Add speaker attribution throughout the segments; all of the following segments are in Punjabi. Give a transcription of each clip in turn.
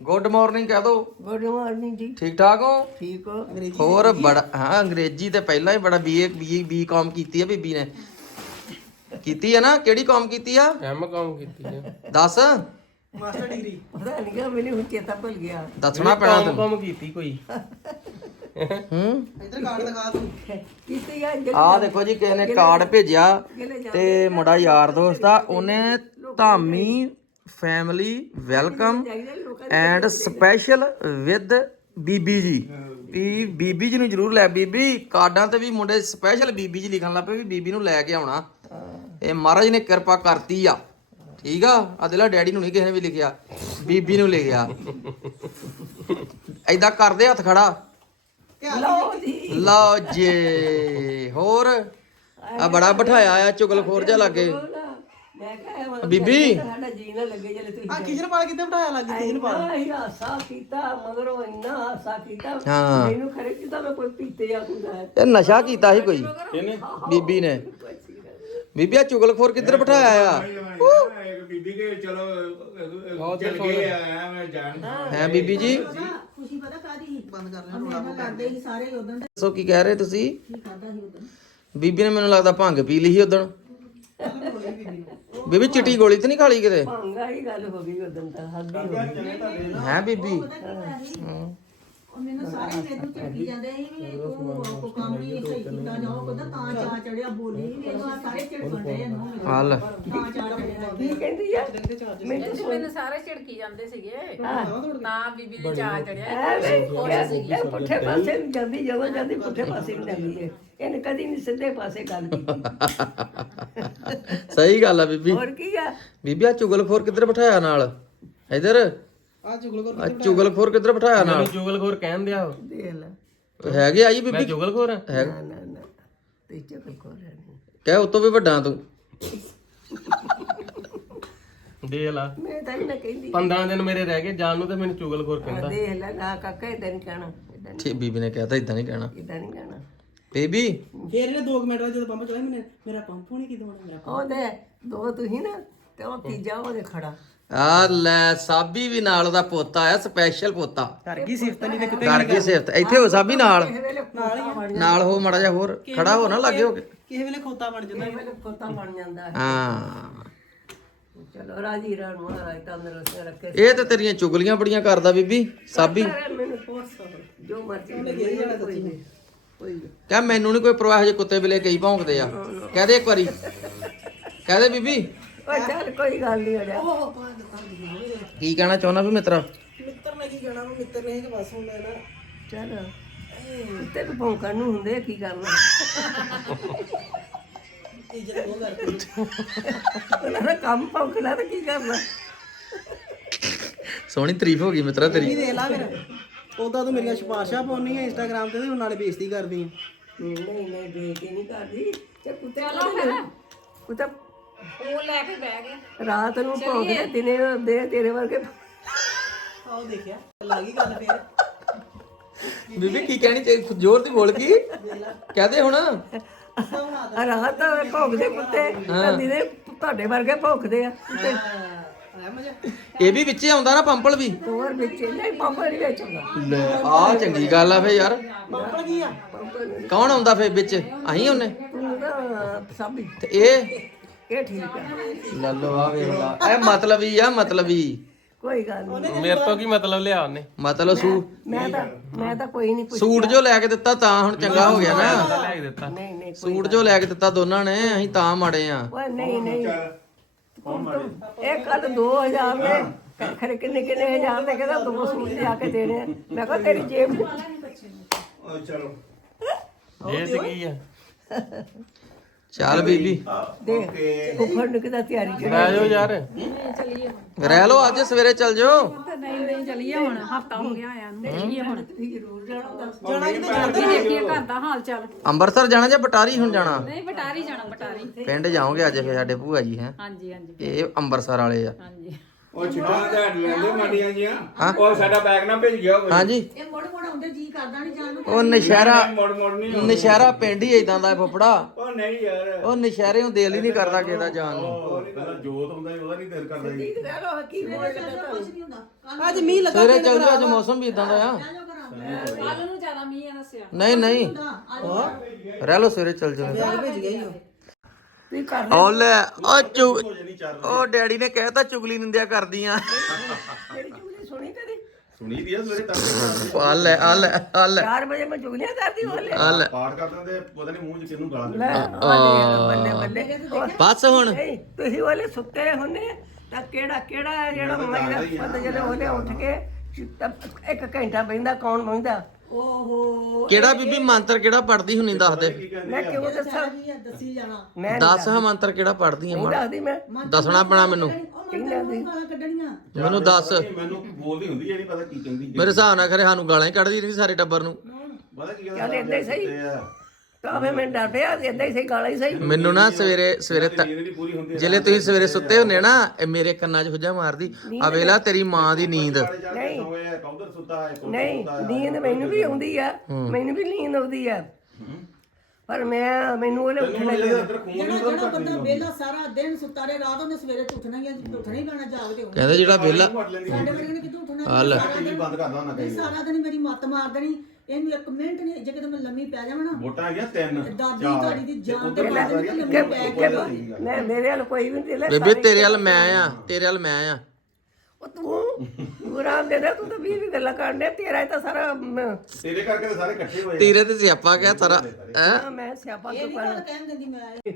Speaker 1: ਗੁੱਡ ਮਾਰਨਿੰਗ ਕਹਿ ਦੋ।
Speaker 2: ਗੁੱਡ ਮਾਰਨਿੰਗ ਜੀ।
Speaker 1: ਠੀਕ ਠਾਕ ਹੋ?
Speaker 2: ਠੀਕ ਹੋ?
Speaker 1: ਹੋਰ ਬੜਾ ਹਾਂ ਅੰਗਰੇਜ਼ੀ ਤੇ ਪਹਿਲਾਂ ਹੀ ਬੜਾ ਬੀ ਕਾਮ ਕੀਤੀ ਆ ਬੀਬੀ ਨੇ। ਕੀਤੀ ਆ ਨਾ? ਕਿਹੜੀ ਕਾਮ ਕੀਤੀ ਆ?
Speaker 3: ਕਾਮ ਕੀਤੀ ਆ।
Speaker 1: ਦੱਸ।
Speaker 4: Master degree.
Speaker 2: ਪਤਾ ਨਹੀਂ ਕਿ ਮੈਨੂੰ ਚੇਤਾ ਭੁੱਲ ਗਿਆ।
Speaker 1: ਦੱਸਣਾ ਪੈਣਾ ਤੈਨੂੰ।
Speaker 3: ਕਾਮ ਕੀਤੀ ਕੋਈ।
Speaker 4: ਇੱਧਰ ਕਾਰਡ ਦਿਖਾ ਤੂੰ।
Speaker 2: ਕੀਤੀ ਆ
Speaker 1: ਆਹ ਦੇਖੋ ਜੀ ਕਿਸੇ ਨੇ ਕਾਰਡ ਭੇਜਿਆ ਤੇ ਮੁੰਡਾ ਯਾਰ ਦੋਸਤ ਆ, ਉਹਨੇ Dhami family welcome and special with ਬੀਬੀ ਜੀ। ਵੀ ਬੀਬੀ ਜੀ ਨੂੰ ਜਰੂਰ ਲੈ। ਬੀਬੀ ਕਾਰਡਾਂ ਤੇ ਵੀ ਮੁੰਡੇ ਸਪੈਸ਼ਲ ਬੀਬੀ ਜੀ ਲਿਖਣ ਲੱਗ ਪਏ ਵੀ ਬੀਬੀ ਨੂੰ ਲੈ ਕੇ ਆਉਣਾ। ਇਹ ਮਹਾਰਾਜ ਨੇ ਕਿਰਪਾ ਕਰਤੀ ਆ। ਠੀਕ ਆ। ਅਦਲਾ ਡੈਡੀ ਨੂੰ ਨਹੀਂ ਕਿਸੇ ਨੇ ਵੀ ਲਿਖਿਆ, ਬੀਬੀ ਨੂੰ ਲਿਖਿਆ। ਏਦਾਂ ਕਰਦੇ ਹੱਥ ਖੜਾ।
Speaker 2: ਲਓ ਜੀ।
Speaker 1: ਲਓ ਜੀ। ਹੋਰ ਆ ਬੜਾ ਬਿਠਾਇਆ ਆ ਚੁਗਲਖੋਰ ਜਿਹਾ ਲੱਗੇ।
Speaker 2: ਮੈਂ ਕਿਹਾ
Speaker 1: ਬੀਬੀ।
Speaker 2: ਸਾਡਾ ਜੀ ਨਾ ਲੱਗੇ ਜਲੇ ਤੁਸੀਂ
Speaker 4: ਆ ਕਿਸ਼ਨਪਾਲ ਕਿੱਥੇ ਬਿਠਾਇਆ ਲੱਗ ਗਈ ਕਿਸ਼ਨਪਾਲ।
Speaker 2: ਇੰਨਾ ਹਾਸਾ ਕੀਤਾ ਮਗਰੋਂ ਇੰਨਾ ਹਾਸਾ ਕੀਤਾ
Speaker 1: ਹਾਂ।
Speaker 2: ਮੈਨੂੰ ਖਰੇ ਕਿਤਾ ਮੈਂ ਕੋਈ ਪੀਤੇ ਆ ਹੁੰਦਾ
Speaker 1: ਇਹ ਨਸ਼ਾ ਕੀਤਾ ਸੀ ਕੋਈ ਬੀਬੀ ਨੇ। ਬੀਬੀ ਆ ਚੁਗਲਖੋਰ ਕਿੱਧਰ ਬਿਠਾਇਆ ਆ?
Speaker 5: ਬੀਬੀ ਕੇ ਚਲੋ ਚਲ ਗਏ ਆ ਮੈਂ ਜਾਣ
Speaker 1: ਹੈ ਬੀਬੀ ਜੀ।
Speaker 4: ਖੁਸ਼ੀ ਪਤਾ ਕਾਦੀ ਬੰਦ ਕਰ ਲੈਣਾ ਰੋਲਾ ਕਰਦੇ ਸੀ ਸਾਰੇ ਉਦੋਂ
Speaker 1: ਦੱਸੋ ਕੀ ਕਹਿ ਰਹੇ ਤੁਸੀਂ?
Speaker 4: ਕੀ ਖਾਦਾ ਸੀ ਉਦੋਂ।
Speaker 1: ਬੀਬੀ ਨੇ ਮੈਨੂੰ ਲੱਗਦਾ ਭੰਗ ਪੀ ਲਈ ਸੀ ਉਦੋਂ। ਬੀਬੀ ਚਿੱਟੀ ਗੋਲੀ ਤੇ ਨਹੀਂ ਖਾਲੀ ਕਿਤੇ?
Speaker 2: ਭਾਂਗਾ ਹੀ ਗੱਲ ਹੋ ਗਈ ਉਦੋਂ ਤਾਂ ਹੱਦ ਹੀ ਹੋ ਗਈ।
Speaker 1: ਹੈ ਬੀਬੀ?
Speaker 4: ਉਹ ਮੈਨੂੰ ਸਾਰੇ ਮੈਨੂੰ ਝਟਕੀ ਜਾਂਦੇ ਸੀ ਵੀ ਉਹ ਕੰਮ ਨਹੀਂ ਸਹੀ ਕੀਤਾ ਜਾਓ ਕਹਿੰਦਾ ਤਾਂ ਚਾ ਚੜਿਆ ਬੋਲੀ ਮੈਨੂੰ ਆ ਸਾਰੇ ਝਟਕਣ ਡਏ ਆ ਨੂੰ
Speaker 1: ਹਲ
Speaker 4: ਤਾਂ ਚਾ ਚੜਿਆ
Speaker 2: ਕੀ ਕਹਿੰਦੀ ਆ?
Speaker 6: ਮੈਨੂੰ ਸਾਰੇ ਝਿੜਕੀ ਜਾਂਦੇ ਸੀਗੇ ਤਾਂ ਬੀਬੀ ਦੀ ਚਾਹ ਚੜਿਆ
Speaker 2: ਇਹ ਪੁੱਠੇ ਪਾਸੇ ਨੂੰ ਜਾਂਦੀ ਜਦੋਂ ਜਾਂਦੀ ਪੁੱਠੇ ਪਾਸੇ ਨੂੰ ਜਾਂਦੀ ਹੈ। ਇਹਨੇ ਕਦੀ ਨਹੀਂ ਸਿੱਧੇ ਪਾਸੇ ਗੱਲ ਕੀਤੀ।
Speaker 1: ਸਹੀ ਗੱਲ ਆ ਬੀਬੀ।
Speaker 2: ਹੋਰ ਕੀ ਆ?
Speaker 1: ਬੀਬੀ ਆ ਚੁਗਲਖੋਰ ਕਿੱਧਰ ਬਿਠਾਇਆ ਨਾਲ? ਇਧਰ
Speaker 4: ਆ ਚੁਗਲਖੋਰ
Speaker 1: ਆ ਚੁਗਲਖੋਰ ਕਿੱਧਰ ਬਿਠਾਇਆ ਨਾਲ?
Speaker 3: ਚੁਗਲਖੋਰ ਕਹਿਣ ਦਿਆ।
Speaker 2: ਦੇਖ ਲੈ।
Speaker 1: ਹੈਗੇ ਆਈ
Speaker 3: ਮੈਂ
Speaker 1: ਬੀਬੀ?
Speaker 3: ਚੁਗਲਖੋਰ ਆ।
Speaker 1: ਹੈ
Speaker 2: ਨਾ ਨਾ ਨਾ ਤੇ ਚੱਕਰ ਕੋ ਰਹਿਣੀ।
Speaker 1: ਕਹਿ ਉਤੋਂ ਵੀ ਵੱਡਾ ਤੂੰ।
Speaker 3: ਦੇ ਲਾ।
Speaker 2: ਮੈਂ ਤਾਂ ਇਹ ਨਾ ਕਹਿੰਦੀ
Speaker 3: 15 ਦਿਨ ਮੇਰੇ ਰਹਿ ਗਏ ਜਾਣ ਨੂੰ ਤੇ ਮੈਨੂੰ ਚੁਗਲਖੋਰ ਕਹਿੰਦਾ।
Speaker 2: ਦੇਖ ਲੈ ਨਾ ਕਾਕਾ ਇਦਾਂ ਨਹੀਂ ਕਹਿਣਾ
Speaker 1: ਠੀਕ ਬੀਬੀ ਨੇ ਕਹਿਤਾ ਇਦਾਂ ਨਹੀਂ ਕਹਿਣਾ।
Speaker 2: ਇਦਾਂ ਨਹੀਂ ਕਹਿਣਾ।
Speaker 1: ਬੇਬੀ
Speaker 4: ਫੇਰ ਇਹਨੇ 2 ਮਿੰਟ ਜਦੋਂ ਪੰਪ ਚਲਾਇਆ ਮੇਰਾ ਪੰਪ ਹੋਣੀ ਕਿਦੋਂ ਹੋਣਾ ਮੇਰਾ
Speaker 2: ਉਹਦੇ ਦੋ ਤੁਸੀਂ ਨਾ ਤੇ ਉਹ ਤੀਜਾ ਉਹਦੇ ਖੜਾ।
Speaker 1: ਆ ਲੈ ਸਾਬੀ ਵੀ ਨਾਲ ਉਹਦਾ ਪੋਤਾ ਆ, ਸਪੈਸ਼ਲ ਪੋਤਾ।
Speaker 4: ਕਰ ਗਈ ਸਿਫਤ ਨਹੀਂ ਤੇ ਕਿਤੇ
Speaker 1: ਕਰ ਗਈ ਸਿਫਤ। ਇੱਥੇ ਹੋ ਸਾਬੀ ਨਾਲ
Speaker 2: ਨਾਲ ਹੀ
Speaker 1: ਨਾਲ ਹੋ ਮਾੜਾ ਜਿਹਾ ਹੋਰ ਖੜਾ ਹੋ ਨਾ ਲੱਗੇ ਹੋ ਕੇ।
Speaker 4: ਕਿਸੇ ਵੇਲੇ ਖੋਤਾ ਬਣ ਜਾਂਦਾ
Speaker 2: ਖੋਤਾ ਬਣ ਜਾਂਦਾ ਹੈ।
Speaker 1: ਹਾਂ
Speaker 2: ਚਲੋ ਰਾਜੀ ਰਹਿਣ ਮਹਾਰਾਜ ਤੰਦਰੁਸਤ ਰੱਖੇ।
Speaker 1: ਇਹ ਤੇ ਤੇਰੀਆਂ ਚੁਗਲੀਆਂ ਬੜੀਆਂ ਕਰਦਾ ਬੀਬੀ ਸਾਬੀ।
Speaker 2: ਮੈਨੂੰ ਪੁੱਛ ਜੋ ਮਰਜ਼ੀ ਕੋਈ ਨਹੀਂ ਕੋਈ
Speaker 1: ਕਹਿ ਮੈਨੂੰ ਨਹੀਂ ਕੋਈ ਪਰਵਾਹ ਜੇ ਕੁੱਤੇ ਬਿਲੇ ਕਈ ਭੌਂਕਦੇ ਆ। ਕਹਿ ਦੇ ਇੱਕ ਵਾਰੀ। ਕਹਿ ਦੇ ਬੀਬੀ।
Speaker 2: ਓਏ ਚੱਲ ਕੋਈ ਗੱਲ ਨਹੀਂ ਹੋ ਜਾ।
Speaker 1: ਕੀ ਕਹਿਣਾ ਚਾਹੁੰਦਾ ਵੀ ਮਿੱਤਰਾ?
Speaker 4: ਮਿੱਤਰ ਨੇ ਕੀ ਕਹਿਣਾ ਮਿੱਤਰ ਨੇ ਕਿ ਬਸ ਹੁੰਦਾ ਨਾ
Speaker 2: ਚੱਲ ਤੇ ਵੀ ਭੌਂਕਣ ਨੂੰ ਹੁੰਦੇ ਆ, ਕੀ ਕਰਨਾ।
Speaker 4: ਇੱਜ਼ਤ ਉਹ ਕਰਦੀ
Speaker 2: ਉਹਨਾਂ ਦਾ ਕੰਮ ਭੌਂਕਣਾ ਤਾਂ ਕੀ ਕਰਨਾ।
Speaker 1: ਸੋਹਣੀ ਤਾਰੀਫ ਹੋ ਗਈ ਮਿੱਤਰਾ
Speaker 4: ਕੀ
Speaker 1: ਤੇਰੀ।
Speaker 4: ਦੇਖ ਲਾ ਫਿਰ ਉਦਾਂ ਤੂੰ ਮੇਰੀਆਂ ਸਿਫਾਰਸ਼ਾਂ ਪਾਉਣੀ ਹੈ ਇੰਸਟਾਗ੍ਰਾਮ ਤੇ ਤੇ ਨਾਲੇ ਬੇਇੱਜ਼ਤੀ ਕਰਦੀ ਹੈ
Speaker 2: ਨਹੀਂ ਨਹੀਂ ਬੇਇੱਜ਼ਤੀ ਨਹੀਂ ਕਰਦੀ ਤੇ ਕੁੱਤੇ ਕੁੱਤੇ
Speaker 6: ਉਹ ਲੈ ਕੇ ਬਹਿ ਗਏ।
Speaker 2: ਰਾਤ ਨੂੰ ਭੌਂਕਦੇ ਦਿਨੇ ਹੁੰਦੇ ਆ ਤੇਰੇ ਵਰਗੇ।
Speaker 4: ਆਓ ਦੇਖਿਆ ਲੱਗ ਗਈ ਗੱਲ ਫੇਰ
Speaker 1: ਬੀਬੀ ਕੀ ਕਹਿਣੀ ਚਾਹੀਦੀ? ਜ਼ੋਰ ਦੀ ਬੋਲ ਕੀ ਕਹਦੇ ਹੁਣ?
Speaker 2: ਰਾਤ ਭੌਂਕਦੇ ਕੁੱਤੇ ਤੇ ਦਿਨੇ ਤੁਹਾਡੇ ਵਰਗੇ ਭੌਂਕਦੇ ਆ ਕੁੱਤੇ।
Speaker 4: ਆਇਆ ਮਜ਼ਾ
Speaker 1: ਇਹ ਵੀ ਵਿੱਚੇ ਆਉਂਦਾ ਨਾ ਪੰਪਲ ਵੀ?
Speaker 2: ਹੋਰ ਵਿੱਚ ਨਹੀਂ ਪੰਪੜ ਨਹੀਂ ਵਿੱਚ ਹੁੰਦਾ।
Speaker 1: ਲੈ ਆ ਚੰਗੀ ਗੱਲ ਆ ਫੇ ਯਾਰ।
Speaker 4: ਪੰਪੜ ਕੀ ਆ
Speaker 1: ਕੌਣ ਆਉਂਦਾ ਫੇ ਵਿੱਚ? ਅਹੀਂ ਉਹਨੇ
Speaker 2: ਤੂੰ ਤਾਂ ਸਭ ਹੀ-
Speaker 1: ਤੇ ਇਹ
Speaker 2: ਇਹ ਠੀਕ ਆ।
Speaker 1: ਲੈ ਲੋ ਆ ਵੇਖ ਲਾ। ਇਹ ਮਤਲਬੀ ਆ ਮਤਲਬੀ।
Speaker 2: ਕੋਈ ਗੱਲ ਨਹੀਂ।
Speaker 3: ਮੇਰੇ ਤੋਂ ਕੀ ਮਤਲਬ ਲਿਆ ਉਹਨੇ?
Speaker 1: ਮਤਲਬ
Speaker 2: ਮੈਂ ਤਾਂ ਕੋਈ ਨਹੀਂ ਪੁੱਛ।
Speaker 1: ਸੂਟ ਜੋ ਲੈ ਕੇ ਦਿੱਤਾ ਤਾਂ ਹੁਣ ਚੰਗਾ ਹੋ ਗਿਆ ਨਾ।
Speaker 3: ਲੈ ਕੇ ਦਿੱਤਾ।
Speaker 2: ਨਹੀਂ ਨਹੀਂ
Speaker 1: ਸੂਟ ਜੋ ਲੈ ਕੇ ਦਿੱਤਾ ਦੋਨਾਂ ਨੇ ਅਸੀਂ ਤਾਂ ਮਾੜੇ ਆ।
Speaker 2: ਓਏ ਨਹੀਂ ਨਹੀਂ ਇਹ ਕੱਲ 2000 ਦੇ ਖਰੇ ਕਿੰਨੇ ਕਿੰਨੇ ਹਜ਼ਾਰ ਦੇ ਕਹਿੰਦਾ 2 ਸੂਟ ਲਿਆ ਕੇ ਦੇਣੇ ਆ। ਮੈਂ ਕਿਹਾ ਤੇਰੀ ਜੇਬ
Speaker 5: ਚਲੋ
Speaker 3: ਇਹ ਸੀ ਕੀ ਆ?
Speaker 1: ਚੱਲ ਬੀਬੀ
Speaker 2: ਦੇ ਫੁੱਫੜ ਨੂੰ ਕਿਦਾ ਤਿਆਰੀ ਕਰ।
Speaker 3: ਲੈ ਜਾਓ ਯਾਰ।
Speaker 1: ਰਹਿ ਲੋ ਅੱਜ ਸਵੇਰੇ ਚੱਲ ਜਾਓ।
Speaker 6: ਨਹੀਂ ਚੱਲੀਏ ਹੁਣ, ਹਫਤਾ ਹੋ ਗਿਆ ਆਇਆ ਨੂੰ। ਚੱਲੀਏ ਹੁਣ
Speaker 2: ਜ਼ਰੂਰ ਜਾਣਾ ਦੱਸ।
Speaker 4: ਜਾਣਾ ਕਿਤੇ
Speaker 6: ਦੇਖੀਏ ਘਰ ਦਾ ਹਾਲ ਚਾਲ।
Speaker 1: ਅੰਮ੍ਰਿਤਸਰ ਜਾਣਾ ਜਾਂ ਬਟਾਰੀ ਹੁਣ ਜਾਣਾ?
Speaker 6: ਨਹੀਂ ਬਟਾਰੀ ਜਾਣਾ ਬਟਾਰੀ।
Speaker 1: ਪਿੰਡ ਜਾਓਗੇ ਅੱਜ ਫੇ ਸਾਡੇ ਭੂਆ ਜੀ ਹੈ।
Speaker 6: ਹਾਂਜੀ ਹਾਂਜੀ
Speaker 1: ਇਹ ਅੰਮ੍ਰਿਤਸਰ ਵਾਲੇ ਆ।
Speaker 6: ਹਾਂਜੀ
Speaker 5: ਉਹ ਚਿੱਟਾ ਤੇ ਲੈਂਦੇ ਮੰਡੀਆਂ ਜੀਆਂ ਉਹ ਸਾਡਾ ਬੈਗ ਨਾ ਭੇਜ ਗਿਆ ਹੋਵੇ
Speaker 1: ਹਾਂਜੀ
Speaker 4: ਇਹ ਮੋੜ ਮੋੜ ਆਉਂਦੇ ਜੀ ਕਰਦਾ ਨਹੀਂ ਜਾਣ ਨੂੰ
Speaker 1: ਉਹ ਨਸ਼ਹਿਰਾ
Speaker 5: ਮੋੜ ਮੋੜ ਨਹੀਂ
Speaker 1: ਨਸ਼ਹਿਰਾ ਪਿੰਡ ਹੀ ਇਦਾਂ ਦਾ ਹੈ ਫੁੱਫੜਾ
Speaker 5: ਉਹ ਨਹੀਂ ਯਾਰ
Speaker 1: ਉਹ ਨਸ਼ਹਿਰਿਓਂ ਦਿਲ ਹੀ ਨਹੀਂ ਕਰਦਾ ਕਿਸੇ ਦਾ ਜਾਣ ਨੂੰ
Speaker 5: ਜੋਤ ਹੁੰਦਾ ਉਹਦਾ ਨਹੀਂ ਦਿਲ ਕਰਦਾ ਜੀ
Speaker 2: ਰਹਿ ਲੋ ਕੀ ਬੋਲ
Speaker 4: ਕੁਝ ਨਹੀਂ ਹੁੰਦਾ
Speaker 7: ਅੱਜ ਮੀਂਹ ਲੱਗਾ
Speaker 1: ਸਵੇਰੇ ਚੱਲ ਜਾ ਅੱਜ ਮੌਸਮ ਵੀ ਇਦਾਂ ਦਾ ਆ
Speaker 6: ਕੱਲ ਨੂੰ ਜ਼ਿਆਦਾ ਮੀਂਹ ਆ ਦੱਸਿਆ
Speaker 1: ਨਹੀਂ ਨਹੀਂ ਰਹਿ ਲੋ ਸਵੇਰੇ ਚੱਲ ਜਾ
Speaker 7: ਬੈਗ ਭੇਜ ਗਿਆ ਹੀ ਉਹ
Speaker 2: ਤੁਸੀਂ ਕਰ
Speaker 1: ਉਹ ਲੈ ਉਹ ਡੈਡੀ ਨੇ ਕਹਿਤਾ ਚੁਗਲੀ ਨਿੰਦਿਆ ਕਰਦੀਆਂ
Speaker 2: ਮੇਰੀ ਚੁਗਲੀ ਸੁਣੀ ਕਦੀ
Speaker 5: ਸੁਣੀ ਦੀ ਆ ਸਵੇਰੇ ਤੱਕ
Speaker 1: ਆ ਲੈ ਆ ਲੈ ਆ ਲੈ
Speaker 2: 4 ਵਜੇ ਮੈਂ ਚੁਗਲੀਆਂ ਕਰਦੀ ਹੋਲੇ
Speaker 1: ਆ ਲੈ
Speaker 5: ਪਾਠ ਕਰਦੇ ਤੇ ਪਤਾ ਨਹੀਂ ਮੂੰਹ 'ਚ ਕਿਹਨੂੰ ਗਾਲਾਂ
Speaker 2: ਲੈ ਬੱਲੇ ਬੱਲੇ
Speaker 1: ਬਸ ਹੁਣ
Speaker 2: ਨਹੀਂ ਤੁਸੀਂ ਵਾਲੇ ਸੁੱਤੇ ਹੁੰਨੇ ਤਾਂ ਕਿਹੜਾ ਜਿਹੜਾ ਮੇਰਾ ਪਤਾ ਜਦੋਂ ਉਹਨੇ ਉੱਠ ਕੇ ਇੱਕ ਘੰਟਾ ਬੈਂਦਾ ਕੌਣ ਬੈਂਦਾ
Speaker 4: ਓਹੋ
Speaker 1: ਕਿਹੜਾ ਬੀਬੀ ਮੰਤਰ ਕਿਹੜਾ ਪੜਦੀ ਹੁੰਨੀ ਦੱਸ ਦੇ
Speaker 2: ਮੈਂ ਕਿਉਂ ਦੱਸਾਂ
Speaker 4: ਕੀ ਆ ਦੱਸੀ ਜਾਣਾ
Speaker 2: ਮੈਂ
Speaker 1: ਦੱਸ ਹਾਂ ਮੰਤਰ ਕਿਹੜਾ ਪੜਦੀ ਆ
Speaker 2: ਨਹੀਂ ਦੱਸਦੀ ਮੈਂ
Speaker 1: ਦੱਸਣਾ ਪੈਣਾ ਮੈਨੂੰ
Speaker 4: ਉਹ ਮੰਦਰ ਗਾਲਾਂ ਕੱਢਣੀਆਂ
Speaker 1: ਮੈਨੂੰ ਦੱਸ
Speaker 5: ਮੈਨੂੰ ਬੋਲਦੀ ਹੁੰਦੀ ਇਹ ਨਹੀਂ ਪਤਾ ਕੀ ਕਹਿੰਦੀ
Speaker 1: ਮੇਰੇ ਹਿਸਾਬ ਨਾਲ ਖਰੇ ਸਾਨੂੰ ਗਾਲਾਂ ਹੀ ਕੱਢਦੀ ਰਹੀ ਸਾਰੇ ਟੱਬਰ ਨੂੰ
Speaker 5: ਪਤਾ ਕੀ
Speaker 2: ਚੱਲ ਏਦਾਂ ਹੀ ਸਹੀ ਤਾਂ ਫੇ ਮੈਂ ਡਰ ਪਿਆ ਏਦਾਂ ਹੀ ਸਹੀ ਗਾਲਾਂ ਹੀ ਸਹੀ
Speaker 1: ਮੈਨੂੰ ਨਾ ਸਵੇਰੇ
Speaker 5: ਨੀਂਦ ਨਹੀਂ ਪੂਰੀ ਹੁੰਦੀ
Speaker 1: ਜਿਲੇ ਤੁਸੀਂ ਸਵੇਰੇ ਸੁੱਤੇ ਹੁੰਨੇ ਨਾ ਇਹ ਮੇਰੇ ਕੰਨਾਂ 'ਚ ਹੁੱਜਾ ਮਾਰਦੀ ਆ ਵੇਲਾ ਤੇਰੀ ਮਾਂ ਦੀ ਨੀਂਦ
Speaker 5: ਨਹੀਂ ਕੌਂਦਰ ਸੁੱਤਾ ਹੈ
Speaker 2: ਨਹੀਂ ਨੀਂਦ ਮੈਨੂੰ ਵੀ ਆਉਂਦੀ ਆ ਮੈਨੂੰ ਵੀ ਨੀਂਦ ਆਉਂਦੀ ਆ ਪਰ ਮੈਨੂੰ ਉਹਨੇ ਉੱਠਣਾ
Speaker 4: ਜਿਹੜਾ ਬੰਦਾ ਵਿਹਲਾ ਸਾਰਾ ਦਿਨ ਸੁੱਤਾ ਰਹੇ ਰਾਤ ਉਹਨੇ ਸਵੇਰੇ ਉੱਠਣਾ ਹੀ ਪੈਣਾ ਜਾਗ ਤੇ
Speaker 1: ਕਹਿੰਦੇ ਜਿਹੜਾ ਵਿਹਲਾ
Speaker 4: ਸਾਡੇ ਵਰਗੇ ਨੇ ਕਿੱਥੋਂ ਉੱਠਣਾ
Speaker 5: ਟੀਵੀ ਬੰਦ ਕਰ ਦਾਂ ਨਾ ਕਹੀ
Speaker 4: ਸਾਰਾ ਦਿਨ ਮੇਰੀ ਮੱਤ ਮਾਰ ਦੇਣੀ ਇਹਨੂੰ 1 ਮਿੰਟ ਨਹੀਂ ਜੇ ਕਿਤੇ ਮੈਂ ਲੰਮੀ ਪੈ ਜਾਵਾਂ ਨਾ
Speaker 5: ਵੋਟਾਂ ਹੈਗੀਆਂ 3
Speaker 4: ਦਾਦੀ ਤੁਹਾਡੀ ਦੀ ਜਾਨ ਤੇ ਮੈਂ ਲੰਮੀ ਪੈ ਗਈ
Speaker 2: ਮੈਂ ਮੇਰੇ ਵੱਲ ਕੋਈ ਵੀ ਨਹੀਂ ਲੈ
Speaker 1: ਬੇਬੇ ਤੇਰੇ ਵੱਲ ਮੈਂ ਆ ਤੇਰੇ ਵੱਲ ਮੈਂ ਆ
Speaker 2: ਉਹ ਤੂੰ ਰਾਮ ਦੇ ਤੂੰ ਤਾਂ ਵੀ ਗੱਲਾਂ ਕਰਨ ਡਿਆ ਤੇਰਾ ਤਾਂ ਸਾਰਾ
Speaker 5: ਤੇਰੇ ਕਰਕੇ ਤਾਂ ਸਾਰੇ ਇਕੱਠੇ ਹੋਏ
Speaker 1: ਤੇਰੇ ਤੇ ਸਿਆਪਾ ਗਿਆ ਸਾਰਾ ਹੈ
Speaker 2: ਮੈਂ ਸਿਆਪਾ
Speaker 4: ਇਹ ਨਹੀਂ ਗੱਲ ਕਹਿਣ ਦਿੰਦੀ ਮੈਂ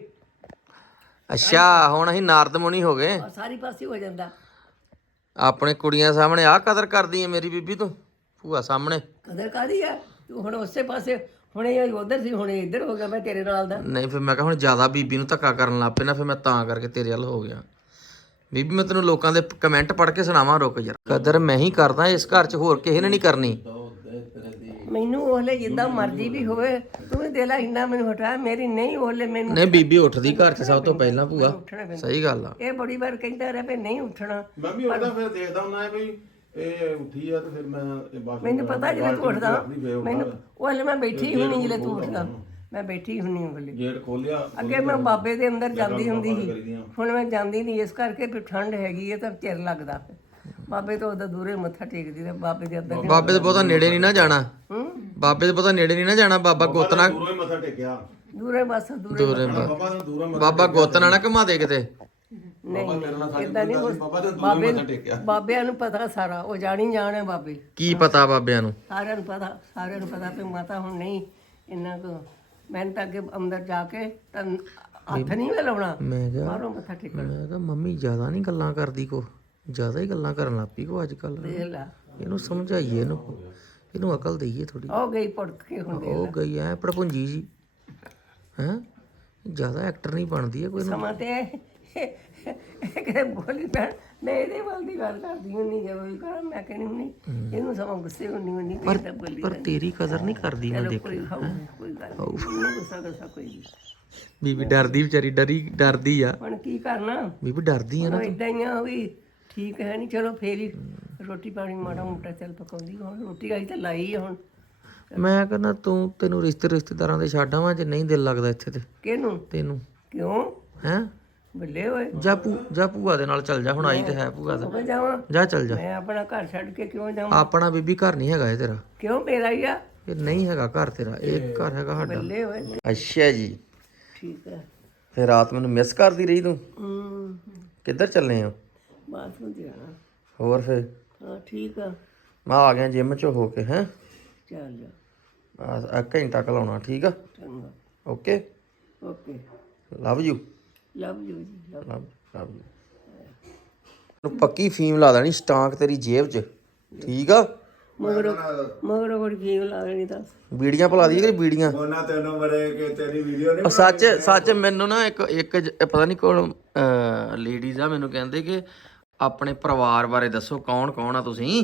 Speaker 1: ਅੱਛਾ ਹੁਣ ਅਸੀਂ ਨਾਰਦ ਮੁਨੀ ਹੋ ਗਏ
Speaker 2: ਸਾਰੀ ਪਾਸੇ ਹੋ ਜਾਂਦਾ
Speaker 1: ਆਪਣੇ ਕੁੜੀਆਂ ਸਾਹਮਣੇ ਆ ਕਦਰ ਕਰਦੀ ਐ ਮੇਰੀ ਬੀਬੀ ਤੂੰ ਭੂਆ ਸਾਹਮਣੇ
Speaker 2: ਕਦਰ ਕਾਦੀ ਆ ਤੂੰ ਹੁਣ ਉਸੇ ਪਾਸੇ ਹੁਣੇ ਉਧਰ ਸੀ ਹੁਣੇ ਇੱਧਰ ਹੋ ਗਿਆ ਮੈਂ ਤੇਰੇ ਨਾਲ ਦਾ
Speaker 1: ਨਹੀਂ ਫਿਰ ਮੈਂ ਕਿਹਾ ਹੁਣ ਜ਼ਿਆਦਾ ਬੀਬੀ ਨੂੰ ਧੱਕਾ ਕਰਨ ਲੱਗ ਪਏ ਨਾ ਫਿਰ ਮੈਂ ਤਾਂ ਕਰਕੇ ਤੇਰੇ ਵੱਲ ਹੋ ਗਿਆ ਬੀਬੀ ਮੈਂ ਤੈਨੂੰ ਲੋਕਾਂ ਦੇ ਕਮੈਂਟ ਪੜ੍ਹ ਕੇ ਸੁਣਾਵਾਂ ਰੁਕ ਯਾਰ ਕਦਰ ਮੈਂ ਹੀ ਕਰਦਾ ਇਸ ਘਰ 'ਚ ਹੋਰ ਕਿਸੇ ਨੇ ਨਹੀਂ ਕਰਨੀ
Speaker 2: ਮੈਨੂੰ ਉਹਲੇ ਜਿੱਦਾਂ ਮਰਜ਼ੀ ਵੀ ਹੋਵੇ ਤੂੰ ਵੀ ਦੇ ਲੈ ਇੰਨਾ ਮੈਨੂੰ ਹਟਾ ਮੇਰੀ ਨਹੀਂ ਉਹਲੇ ਮੈਨੂੰ
Speaker 1: ਨਹੀਂ ਬੀਬੀ ਉੱਠਦੀ ਘਰ 'ਚ ਸਭ ਤੋਂ ਪਹਿਲਾਂ ਭੂਆ ਸਹੀ ਗੱਲ ਆ
Speaker 2: ਇਹ ਬੜੀ ਵਾਰ ਕਹਿੰਦਾ ਰਿਹਾ ਵੀ ਨਹੀਂ ਉੱਠਣਾ
Speaker 5: ਮੈਂ ਵੀ ਉਹਦਾ ਫਿਰ ਦੇਖਦਾ ਹੁੰਦਾ ਹੈ ਵੀ ਇਹ ਉੱਠੀ ਆ ਤੇ ਫਿਰ ਮੈਂ ਇਹ ਬਾਕੀ
Speaker 2: ਮੈਨੂੰ ਪਤਾ ਜਦੋਂ ਤੂੰ ਉੱਠਦਾ ਮੈਨੂੰ ਉਹਲੇ ਮੈਂ ਬੈਠੀ ਹੁੰਨੀ ਜਦੋਂ ਤੂੰ ਉੱਠਦਾ ਮੈਂ ਬੈਠੀ ਹੁੰਨੀ ਉਹਲੇ
Speaker 5: ਗੇਟ ਖੋਲਿਆ
Speaker 2: ਅੱਗੇ ਮੈਂ ਬਾਬੇ ਦੇ ਅੰਦਰ ਜਾਂਦੀ ਹੁੰਦੀ ਸੀ ਹੁਣ ਮੈਂ ਜਾਂਦੀ ਨਹੀਂ ਇਸ ਕਰਕੇ ਵੀ ਠੰਡ ਹੈਗੀ ਹੈ ਤਾਂ ਚਿਰ ਲੱਗਦਾ ਬਾਬੇ ਤੋਂ ਉਹਦਾ ਦੂਰੇ ਮੱਥਾ ਟੇਕਦੀ ਤੇ ਬਾਬੇ ਦੇ ਅੰਦਰ
Speaker 1: ਬਾਬੇ ਦੇ ਬਹੁਤਾ ਨੇੜੇ ਨਹੀਂ ਨਾ ਜਾਣਾ ਬਾਬੇ ਦੇ ਬਹੁਤਾ ਨੇੜੇ ਨਹੀਂ ਨਾ ਜਾਣਾ ਬਾਬਾ ਗੋਤਨਾ
Speaker 5: ਦੂਰੋਂ ਹੀ ਮੱਥਾ ਟੇਕਿਆ
Speaker 2: ਦੂਰੇ ਬਸ ਦੂਰੇ
Speaker 1: ਦੂਰੇ
Speaker 5: ਬਾਬਾ ਨੂੰ ਦੂਰੋਂ
Speaker 1: ਬਾਬਾ ਗੋਤਨਾ ਨਾ ਘੁਮਾ ਦੇ ਕਿਤੇ
Speaker 2: ਨਹੀਂ ਇਦਾਂ ਨਹੀਂ
Speaker 5: ਬਾਬਾ ਦੇ ਦੂਰੋਂ ਮੱਥਾ ਟੇਕਿਆ
Speaker 2: ਬਾਬਿਆਂ ਨੂੰ ਪਤਾ ਸਾਰਾ ਉਹ ਜਾਣੀ ਜਾਣੇ ਬਾਬੇ
Speaker 1: ਕੀ ਪਤਾ ਬਾਬਿਆਂ ਨੂੰ
Speaker 2: ਸਾਰਿਆਂ ਨੂੰ ਪਤਾ ਵੀ ਮਾਤਾ ਹੁਣ ਨਹੀਂ ਇੰਨਾ ਕੁ ਮੈਂ ਤਾਂ ਅੱਗੇ ਅੰਦਰ ਜਾ ਕੇ ਤਾਂ ਹੱਥ ਨਹੀਂ ਮੈਂ ਲਾਉਣਾ
Speaker 1: ਮੈਂ ਕਿਹਾ
Speaker 2: ਬਾਹਰੋਂ ਮੱਥਾ ਟੇਕਣਾ
Speaker 1: ਮੈਂ ਕਿਹਾ ਮੰਮੀ ਜ਼ਿਆਦਾ ਨਹੀਂ ਗੱਲਾਂ ਕਰਦੀ ਕੋ ਜ਼ਿਆਦਾ ਹੀ ਗੱਲਾਂ ਕਰਨ ਲੱਗ ਪਈ ਕੋ ਅੱਜ ਕੱਲ
Speaker 2: ਦੇਖ ਲੈ
Speaker 1: ਇਹਨੂੰ ਸਮਝਾਈਏ ਇਹਨੂੰ ਅਕਲ ਦਈਏ ਥੋੜੀ
Speaker 2: ਉਹ ਗਈ ਪੜਕ ਕੇ ਹੁੰਦੇ
Speaker 1: ਉਹ ਗਈ ਐ ਪੜਪੁੰਜੀ ਜੀ ਹੈ ਜ਼ਿਆਦਾ ਐਕਟਰ ਨਹੀਂ ਬਣਦੀ ਹੈ ਕੋਈ ਨਾ
Speaker 2: ਸਮਾਂ ਤੇ ਕਿਤੇ ਬੋਲੀ ਪੈਣ ਮੈਂ ਇਹਦੇ ਵੱਲ ਦੀ ਗੱਲ ਕਰਦੀ ਹੁੰਨੀ ਜਦੋਂ ਵੀ ਕਰਾਂ ਮੈਂ ਕਹਿੰਦੀ ਹੁੰਨੀ ਇਹਨੂੰ ਸਮਾਂ ਗੁੱਸੇ ਹੁੰਨੀ ਕਿਤੇ ਬੋਲੀ
Speaker 1: ਪਰ ਤੇਰੀ ਕਦਰ ਨਹੀਂ ਕਰਦੀ ਮੈਂ ਦੇਖ
Speaker 2: ਕੋਈ ਗੱਲ ਨਹੀਂ ਗੁੱਸਾ ਕੋਈ ਨਹੀਂ
Speaker 1: ਬੀਬੀ ਡਰਦੀ ਵਿਚਾਰੀ ਡਰਦੀ ਆ
Speaker 2: ਹੁਣ ਕੀ ਕਰਨਾ
Speaker 1: ਬੀਬੀ ਡਰਦੀ ਆ ਨਾ
Speaker 2: ਇਦਾਂ ਹੀ ਆ ਵੀ ਠੀਕ ਹੈ ਨਹੀਂ ਚਲੋ ਫੇਰ ਹੀ ਰੋਟੀ ਪਾਣੀ ਮਾੜਾ ਮੋਟਾ ਚੱਲ ਪਕਾਉਂਦੀ ਹੁਣ ਰੋਟੀ ਆਈ ਤਾਂ ਲਾਈ ਆ ਹੁਣ
Speaker 1: ਮੈਂ ਕਹਿੰਦਾ ਤੈਨੂੰ ਰਿਸ਼ਤੇਦਾਰਾਂ ਦੇ ਛੱਡ ਆਵਾਂ ਜੇ ਨਹੀਂ ਦਿਲ ਲੱਗਦਾ ਇੱਥੇ ਤੇ
Speaker 2: ਕਿਹਨੂੰ
Speaker 1: ਤੈਨੂੰ
Speaker 2: ਕਿਉਂ
Speaker 1: ਹੈ
Speaker 2: ਬੱਲੇ ਹੋਏ
Speaker 1: ਜਾ ਭੂਆ ਦੇ ਨਾਲ ਚੱਲ ਜਾ ਹੁਣ ਆਈ ਤੇ ਹੈ ਭੂਆ ਦਾ
Speaker 2: ਮੈਂ ਜਾਵਾਂ
Speaker 1: ਜਾ ਚੱਲ ਜਾ
Speaker 2: ਮੈਂ ਆਪਣਾ ਘਰ ਛੱਡ ਕੇ ਕਿਉਂ ਜਾਵਾਂ
Speaker 1: ਆਪਣਾ ਬੀਬੀ ਘਰ ਨਹੀਂ ਹੈਗਾ ਇਹ ਤੇਰਾ
Speaker 2: ਕਿਉਂ ਮੇਰਾ ਹੀ ਆ
Speaker 1: ਇਹ ਨਹੀਂ ਹੈਗਾ ਘਰ ਤੇਰਾ ਇਹ ਘਰ ਹੈਗਾ ਸਾਡਾ
Speaker 2: ਬੱਲੇ ਹੋਏ
Speaker 1: ਅੱਛਾ ਜੀ
Speaker 2: ਠੀਕ ਹੈ
Speaker 1: ਫਿਰ ਰਾਤ ਮੈਨੂੰ ਮਿਸ ਕਰਦੀ ਰਹੀ ਤੂੰ ਕਿੱਧਰ ਚੱਲੇ ਆ
Speaker 2: ਬਾਥਰੂਮ ਤੇ ਆਣਾ
Speaker 1: ਹੋਰ ਫਿਰ
Speaker 2: ਹਾਂ ਠੀਕ ਆ
Speaker 1: ਮੈਂ ਆ ਗਿਆ ਜਿਮ ਚ ਹੋ ਕੇ ਹੈ
Speaker 2: ਚੱਲ ਜਾ
Speaker 1: ਬਸ ਇੱਕ ਘੰਟਾ ਕੁ ਲਾਉਣਾ ਠੀਕ ਆ
Speaker 2: ਚੰਗਾ
Speaker 1: okay
Speaker 2: okay
Speaker 1: love you
Speaker 2: love you ਜੀ ਲਵ
Speaker 1: ਲਵ ਯੂ ਨੂੰ ਪੱਕੀ ਫੀਮ ਲਾ ਦੇਣੀ ਸਟਾਂਕ ਤੇਰੀ ਜੇਬ 'ਚ ਠੀਕ ਆ
Speaker 2: ਮਗਰੋਂ ਕੋਈ ਫੀਮ ਲਾ ਦੇਣੀ ਦੱਸ
Speaker 1: ਬੀੜੀਆਂ ਭਲਾ ਦੀ ਕਿ ਬੀੜੀਆਂ
Speaker 5: ਉਹਨਾਂ ਤੈਨੂੰ ਮਰੇ ਕਿ ਤੇਰੀ ਵੀਡੀਓ ਨਹੀਂ
Speaker 1: ਉਹ ਸੱਚ ਮੈਨੂੰ ਨਾ ਇੱਕ ਪਤਾ ਨਹੀਂ ਕੋਲ ਲੇਡੀਜ਼ ਆ ਮੈਨੂੰ ਕਹਿੰਦੇ ਕਿ ਆਪਣੇ ਪਰਿਵਾਰ ਬਾਰੇ ਦੱਸੋ ਕੌਣ ਆ ਤੁਸੀਂ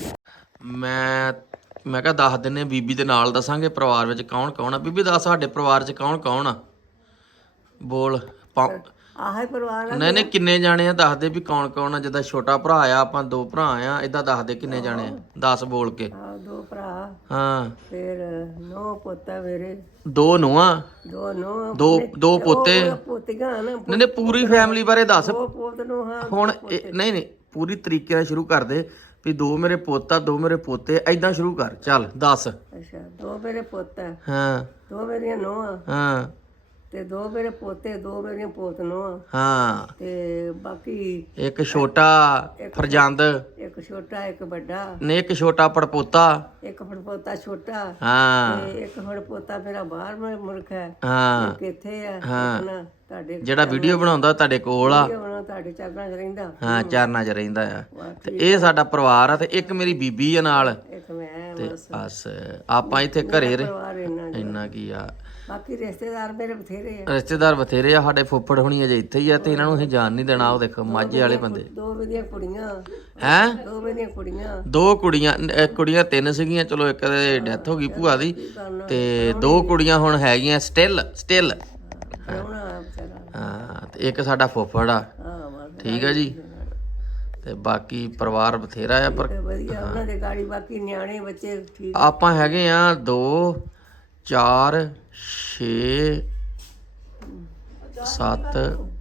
Speaker 1: ਮੈਂ ਕਿਹਾ ਦੱਸ ਦਿੰਨੇ ਬੀਬੀ ਦੇ ਨਾਲ ਦੱਸਾਂਗੇ ਪਰਿਵਾਰ ਵਿੱਚ ਕੌਣ ਆ ਬੀਬੀ ਦੱਸ ਸਾਡੇ ਪਰਿਵਾਰ 'ਚ ਕੌਣ ਆ ਬੋਲ
Speaker 2: ਆਹੇ ਪਰਿਵਾਰ ਆ।
Speaker 1: ਨਹੀਂ ਨਹੀਂ ਕਿੰਨੇ ਜਾਣੇ ਆ ਦੱਸ ਦੇ ਵੀ ਕੌਣ ਕੌਣ ਆ। ਜਿੱਦਾਂ ਛੋਟਾ ਭਰਾ ਆ, ਆਪਾਂ 2 ਭਰਾ ਆ, ਇਦਾਂ ਦੱਸ ਦੇ ਕਿੰਨੇ ਜਾਣੇ ਆ, 10 ਬੋਲ ਕੇ।
Speaker 2: ਆਹ 2 ਭਰਾ,
Speaker 1: ਹਾਂ
Speaker 2: ਫਿਰ 9 ਪੋਤਾ ਮੇਰੇ,
Speaker 1: 2 ਨੂੰਹਾਂ,
Speaker 2: 2 ਨੋ,
Speaker 1: 2 ਪੋਤੇ।
Speaker 2: ਪੋਤੀਆਂ ਨਾ,
Speaker 1: ਨਹੀਂ ਨਹੀਂ ਪੂਰੀ ਫੈਮਿਲੀ ਬਾਰੇ ਦੱਸ
Speaker 2: 2 ਪੋਤ ਨੂੰ। ਹਾਂ
Speaker 1: ਹੁਣ ਨਹੀਂ ਨਹੀਂ ਪੂਰੀ ਤਰੀਕੇ ਨਾਲ ਸ਼ੁਰੂ ਕਰ ਦੇ ਵੀ 2 ਮੇਰੇ ਪੋਤਾ 2 ਮੇਰੇ ਪੋਤੇ, ਐਦਾਂ ਸ਼ੁਰੂ ਕਰ ਚੱਲ ਦੱਸ।
Speaker 2: ਅੱਛਾ 2 ਮੇਰੇ ਪੁੱਤ,
Speaker 1: ਹਾਂ
Speaker 2: 2 ਮੇਰੀਆਂ ਨੂੰਹਾਂ,
Speaker 1: ਹਾਂ
Speaker 2: ਤੇ 2 ਮੇਰੇ ਪੋਤੇ, 2 ਮੇਰੀਆਂ ਪੋਤ ਨੂੰਹਾਂ,
Speaker 1: ਹਾਂ
Speaker 2: ਤੇ ਬਾਕੀ
Speaker 1: ਇੱਕ ਛੋਟਾ ਫਰਜ਼ੰਦ,
Speaker 2: ਇੱਕ ਛੋਟਾ ਇੱਕ ਵੱਡਾ,
Speaker 1: ਨੇ ਇੱਕ ਛੋਟਾ ਪੜਪੋਤਾ।
Speaker 2: ਇੱਕ ਫੜਪੋਤਾ ਛੋਟਾ,
Speaker 1: ਹਾਂ
Speaker 2: ਤੇ ਇੱਕ ਫੜਪੋਤਾ ਮੇਰਾ ਬਾਹਰ ਮੁਲਕ ਹੈ,
Speaker 1: ਹਾਂ
Speaker 2: ਇੱਕ ਇੱਥੇ ਆ,
Speaker 1: ਹਾਂ।
Speaker 2: ਆਪਣਾ ਤੁਹਾਡੇ
Speaker 1: ਜਿਹੜਾ ਵੀਡੀਓ ਬਣਾਉਂਦਾ ਤੁਹਾਡੇ ਕੋਲ ਆ।
Speaker 2: ਹੁਣ ਤੁਹਾਡੇ ਚਾਕਾਂ 'ਚ ਰਹਿੰਦਾ।
Speaker 1: ਹਾਂ ਚਰਨਾਂ 'ਚ ਰਹਿੰਦਾ ਆ। ਤੇ ਇਹ ਸਾਡਾ ਪਰਿਵਾਰ ਆ ਤੇ ਇੱਕ ਮੇਰੀ ਬੀਬੀ ਆ ਨਾਲ।
Speaker 2: ਇੱਕ ਮੈਂ
Speaker 1: ਤੇ ਬਸ ਆਪਾਂ ਇੱਥੇ ਘਰੇ
Speaker 2: ਪਰਿਵਾਰ ਇੰਨਾ
Speaker 1: ਇੰਨਾ ਕੀ ਆ।
Speaker 2: ਬਾਕੀ ਰਿਸ਼ਤੇਦਾਰ ਮੇਰੇ ਬਥੇਰੇ ਆ।
Speaker 1: ਰਿਸ਼ਤੇਦਾਰ ਬਥੇਰੇ ਆ, ਸਾਡੇ ਫੁੱਫੜ ਹੁਣੀ ਅਜੇ ਇੱਥੇ ਹੀ ਆ ਤੇ ਇਹਨਾਂ ਨੂੰ ਅਸੀਂ ਜਾਣ ਨਹੀਂ ਦੇਣਾ। ਉਹ ਦੇਖੋ ਮਾਝੇ ਵਾਲੇ ਬੰਦੇ
Speaker 2: 2 ਮੇਰੀਆਂ ਕੁੜੀਆਂ,
Speaker 1: ਹੈ।
Speaker 2: 2 ਮੇਰੀਆਂ ਕੁੜੀਆਂ,
Speaker 1: 2 ਕੁੜੀਆਂ, ਕੁੜੀਆਂ 3 ਸੀਗੀਆਂ, ਚਲੋ ਇੱਕ ਦੇ ਡੈਥ ਹੋ ਗਈ ਭੂਆ ਦੀ, ਤੇ 2 ਕੁੜੀਆਂ ਹੁਣ ਹੈਗੀਆਂ ਸਟਿਲ
Speaker 2: ਪ੍ਰਾਹੁਣਾ ਵਿਚਾਰਾ।
Speaker 1: ਹਾਂ ਤੇ ਇੱਕ ਸਾਡਾ ਫੁੱਫੜ ਆ।
Speaker 2: ਹਾਂ ਬਸ
Speaker 1: ਠੀਕ ਆ ਜੀ। ਤੇ ਬਾਕੀ ਪਰਿਵਾਰ ਬਥੇਰਾ ਆ ਪਰ
Speaker 2: ਤੇ ਵਧੀਆ ਉਹਨਾਂ ਦੇ ਗਾੜੀ। ਬਾਕੀ ਨਿਆਣੇ ਬੱਚੇ ਠੀਕ।
Speaker 1: ਆਪਾਂ ਹੈਗੇ ਆ 2 4 6 7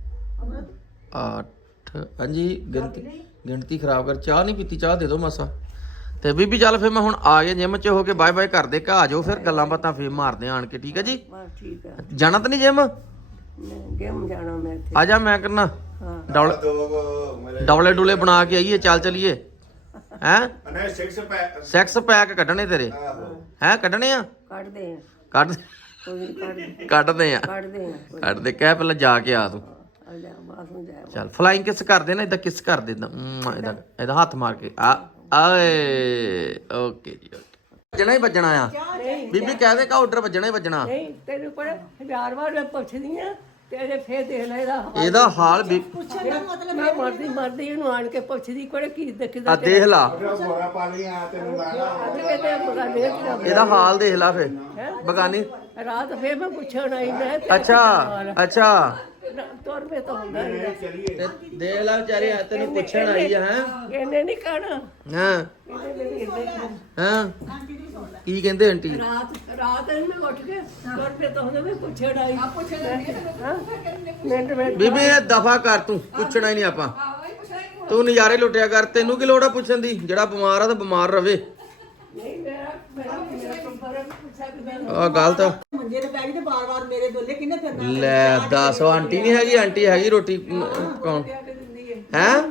Speaker 1: 8 ਹਾਂਜੀ ਗਿਣਤੀ ਖਰਾਬ ਕਰ। ਚਾਹ ਨਹੀਂ ਪੀਤੀ, ਚਾਹ ਦੇ ਦਿਓ ਮਾਸਾ। ਤੇ ਬੀਬੀ ਚੱਲ ਫਿਰ ਮੈਂ ਹੁਣ ਆ ਗਿਆ ਜਿਮ ਚ ਹੋ ਕੇ, ਬਾਏ ਬਾਏ ਕਰਦੇ ਘਾ ਜਾਓ, ਫਿਰ ਗੱਲਾਂ ਬਾਤਾਂ ਫੇਰ ਮਾਰਦੇ ਆਣ ਕੇ। ਠੀਕ ਆ ਜੀ।
Speaker 2: ਬਸ ਠੀਕ ਆ।
Speaker 1: ਜਾਣਾ ਤਾਂ ਨਹੀਂ ਜਿਮ?
Speaker 2: ਗੇਮ ਜਾਣਾ ਮੈਂ ਇੱਥੇ।
Speaker 1: ਆ ਜਾ ਮੈਂ ਕਰਨਾ
Speaker 2: ਹਾਂ
Speaker 1: ਡਬਲੇ ਡੁਲੇ ਬਣਾ ਕੇ ਆਈਏ, ਚੱਲ ਚਲੀਏ। ਹੈਂ
Speaker 5: ਅਨੇ 6 ਪੈਕ।
Speaker 1: ਸੈਕਸ ਪੈਕ ਕੱਢਣੇ ਤੇਰੇ? ਹੈਂ ਕੱਢਣੇ ਆ?
Speaker 2: ਕੱਢਦੇ ਆ,
Speaker 1: ਕੱਢ
Speaker 2: ਕੋਈ ਨੀ, ਕੱਢਦੇ
Speaker 1: ਕੱਢਦੇ ਆ
Speaker 2: ਕੱਢਦੇ ਆ।
Speaker 1: ਕੱਢਦੇ। ਕਹਿ ਪਹਿਲਾਂ ਜਾ ਕੇ ਆ ਤੂੰ।
Speaker 2: ਆ ਜਾ ਬਾਸ ਨੂੰ ਜਾ।
Speaker 1: ਚੱਲ ਫਲਾਈਂਗ ਕਿਸ ਕਰਦੇ ਨਾ, ਇਦਾਂ ਕਿਸ ਕਰਦੇ ਇਦਾਂ ਇਹਦਾ ਹੱਥ ਮਾਰ ਕੇ ਆ ਆਏ। ਓਕੇ ਜੀ ਓਕੇ। ਵੱਜਣਾ ਹੀ ਵੱਜਣਾ ਆ ਬੀਬੀ, ਕਹਿ ਦੇ ਕਾ ਆਰਡਰ ਵੱਜਣਾ ਹੀ ਵੱਜਣਾ।
Speaker 2: ਨਹੀਂ ਤੈਨੂੰ ਕੋਲ 1000 ਵਾਰ ਮੈਂ ਪੁੱਛਦੀ ਆ ਤੇ ਇਹਦੇ ਫੇਰ ਦੇਖ ਲੈ ਇਹਦਾ ਹਾਲ।
Speaker 1: ਇਹਦਾ ਹਾਲ ਵੀ
Speaker 2: ਮੈਂ ਮਰਦੀ ਇਹਨੂੰ ਆਣ ਕੇ ਪੁੱਛਦੀ ਕੋਲੇ ਕੀ ਕਿਦਾਂ
Speaker 1: ਆ ਦੇਖ ਲਾ,
Speaker 5: ਬੋਰਾ ਪਾ ਲਿਆ ਤੈਨੂੰ ਮੈਂ
Speaker 2: ਕਿਤੇ ਬਗਾਨੇ
Speaker 1: ਇਹਦਾ ਹਾਲ ਦੇਖ ਲਾ ਫੇ ਬਗਾਨੀ।
Speaker 2: ਰਾਤ ਫੇਰ ਮੈਂ ਪੁੱਛਣ ਆਈ ਮੈਂ
Speaker 1: ਅੱਛਾ
Speaker 2: ਤੁਰ ਪੇ ਤਾਂ ਹੁੰਦਾ ਨਹੀਂ।
Speaker 1: ਦੇਖ ਲਾ ਵਿਚਾਰੇ ਆ ਤੈਨੂੰ ਪੁੱਛਣ ਆਈ ਆ। ਹੈ
Speaker 2: ਇਹਨੇ ਨਹੀਂ ਕਹਿਣਾ।
Speaker 1: ਹਾਂ ਹਾਂ ਕੀ ਕਹਿੰਦੇ ਆਂਟੀ?
Speaker 2: ਰਾਤ ਇਹਨੂੰ ਉੱਠ ਕੇ ਤੁਰ ਪੇ ਤਾਂ ਹੁੰਦਾ ਮੈਂ ਪੁੱਛਣ ਆਈ। ਮਿੰਟ
Speaker 1: ਬੀਬੀ ਇਹ ਦਫਾ ਕਰ, ਤੂੰ ਪੁੱਛਣਾ ਹੀ ਨਹੀਂ ਆਪਾਂ। ਤੂੰ ਨਜ਼ਾਰੇ ਲੁੱਟਿਆ ਕਰ, ਤੈਨੂੰ ਕੀ ਲੋੜ ਆ ਪੁੱਛਣ ਦੀ? ਜਿਹੜਾ ਬਿਮਾਰ ਆ ਤਾਂ ਬਿਮਾਰ ਰਵੇ।
Speaker 2: ਨਹੀਂ ਮੇਰਾ ਪੁੱਛਿਆ ਕਿਦਾਂ
Speaker 1: ਆ ਗਲਤ
Speaker 4: ਮੰਜੇ ਤੇ ਪੈ ਗਈ ਤੇ ਬਾਰ-ਬਾਰ ਮੇਰੇ ਦੋਲੇ ਕਿੰਨੇ ਫਿਰਨਾ।
Speaker 1: ਲੈ ਦੱਸ, ਆਂਟੀ ਨਹੀਂ ਹੈਗੀ? ਆਂਟੀ ਹੈਗੀ ਰੋਟੀ ਕੌਣ ਹੈ?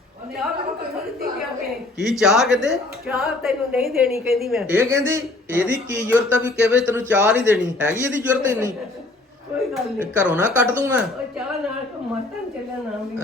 Speaker 1: ਕੀ ਚਾਹ ਕਹਿੰਦੇ?
Speaker 2: ਚਾਹ ਤੈਨੂੰ ਨਹੀਂ ਦੇਣੀ ਕਹਿੰਦੀ ਮੈਂ।
Speaker 1: ਇਹ ਕਹਿੰਦੀ ਇਹਦੀ ਕੀ ਜ਼ਰੂਰਤ ਆ ਵੀ ਕਿਵੇਂ ਤੈਨੂੰ ਚਾਹ ਨਹੀਂ ਦੇਣੀ? ਹੈਗੀ ਇਹਦੀ ਜ਼ਰੂਰਤ ਇੰਨੀ?
Speaker 2: ਕੋਈ ਗੱਲ ਨਹੀਂ।
Speaker 1: ਘਰੋਂ ਨਾ ਕੱਟ ਦੂੰ ਮੈਂ।
Speaker 2: ਉਹ ਚਾਹ ਨਾਲ ਕੋ ਮਟਨ ਚੱਲਿਆ ਨਾ ਵੀ।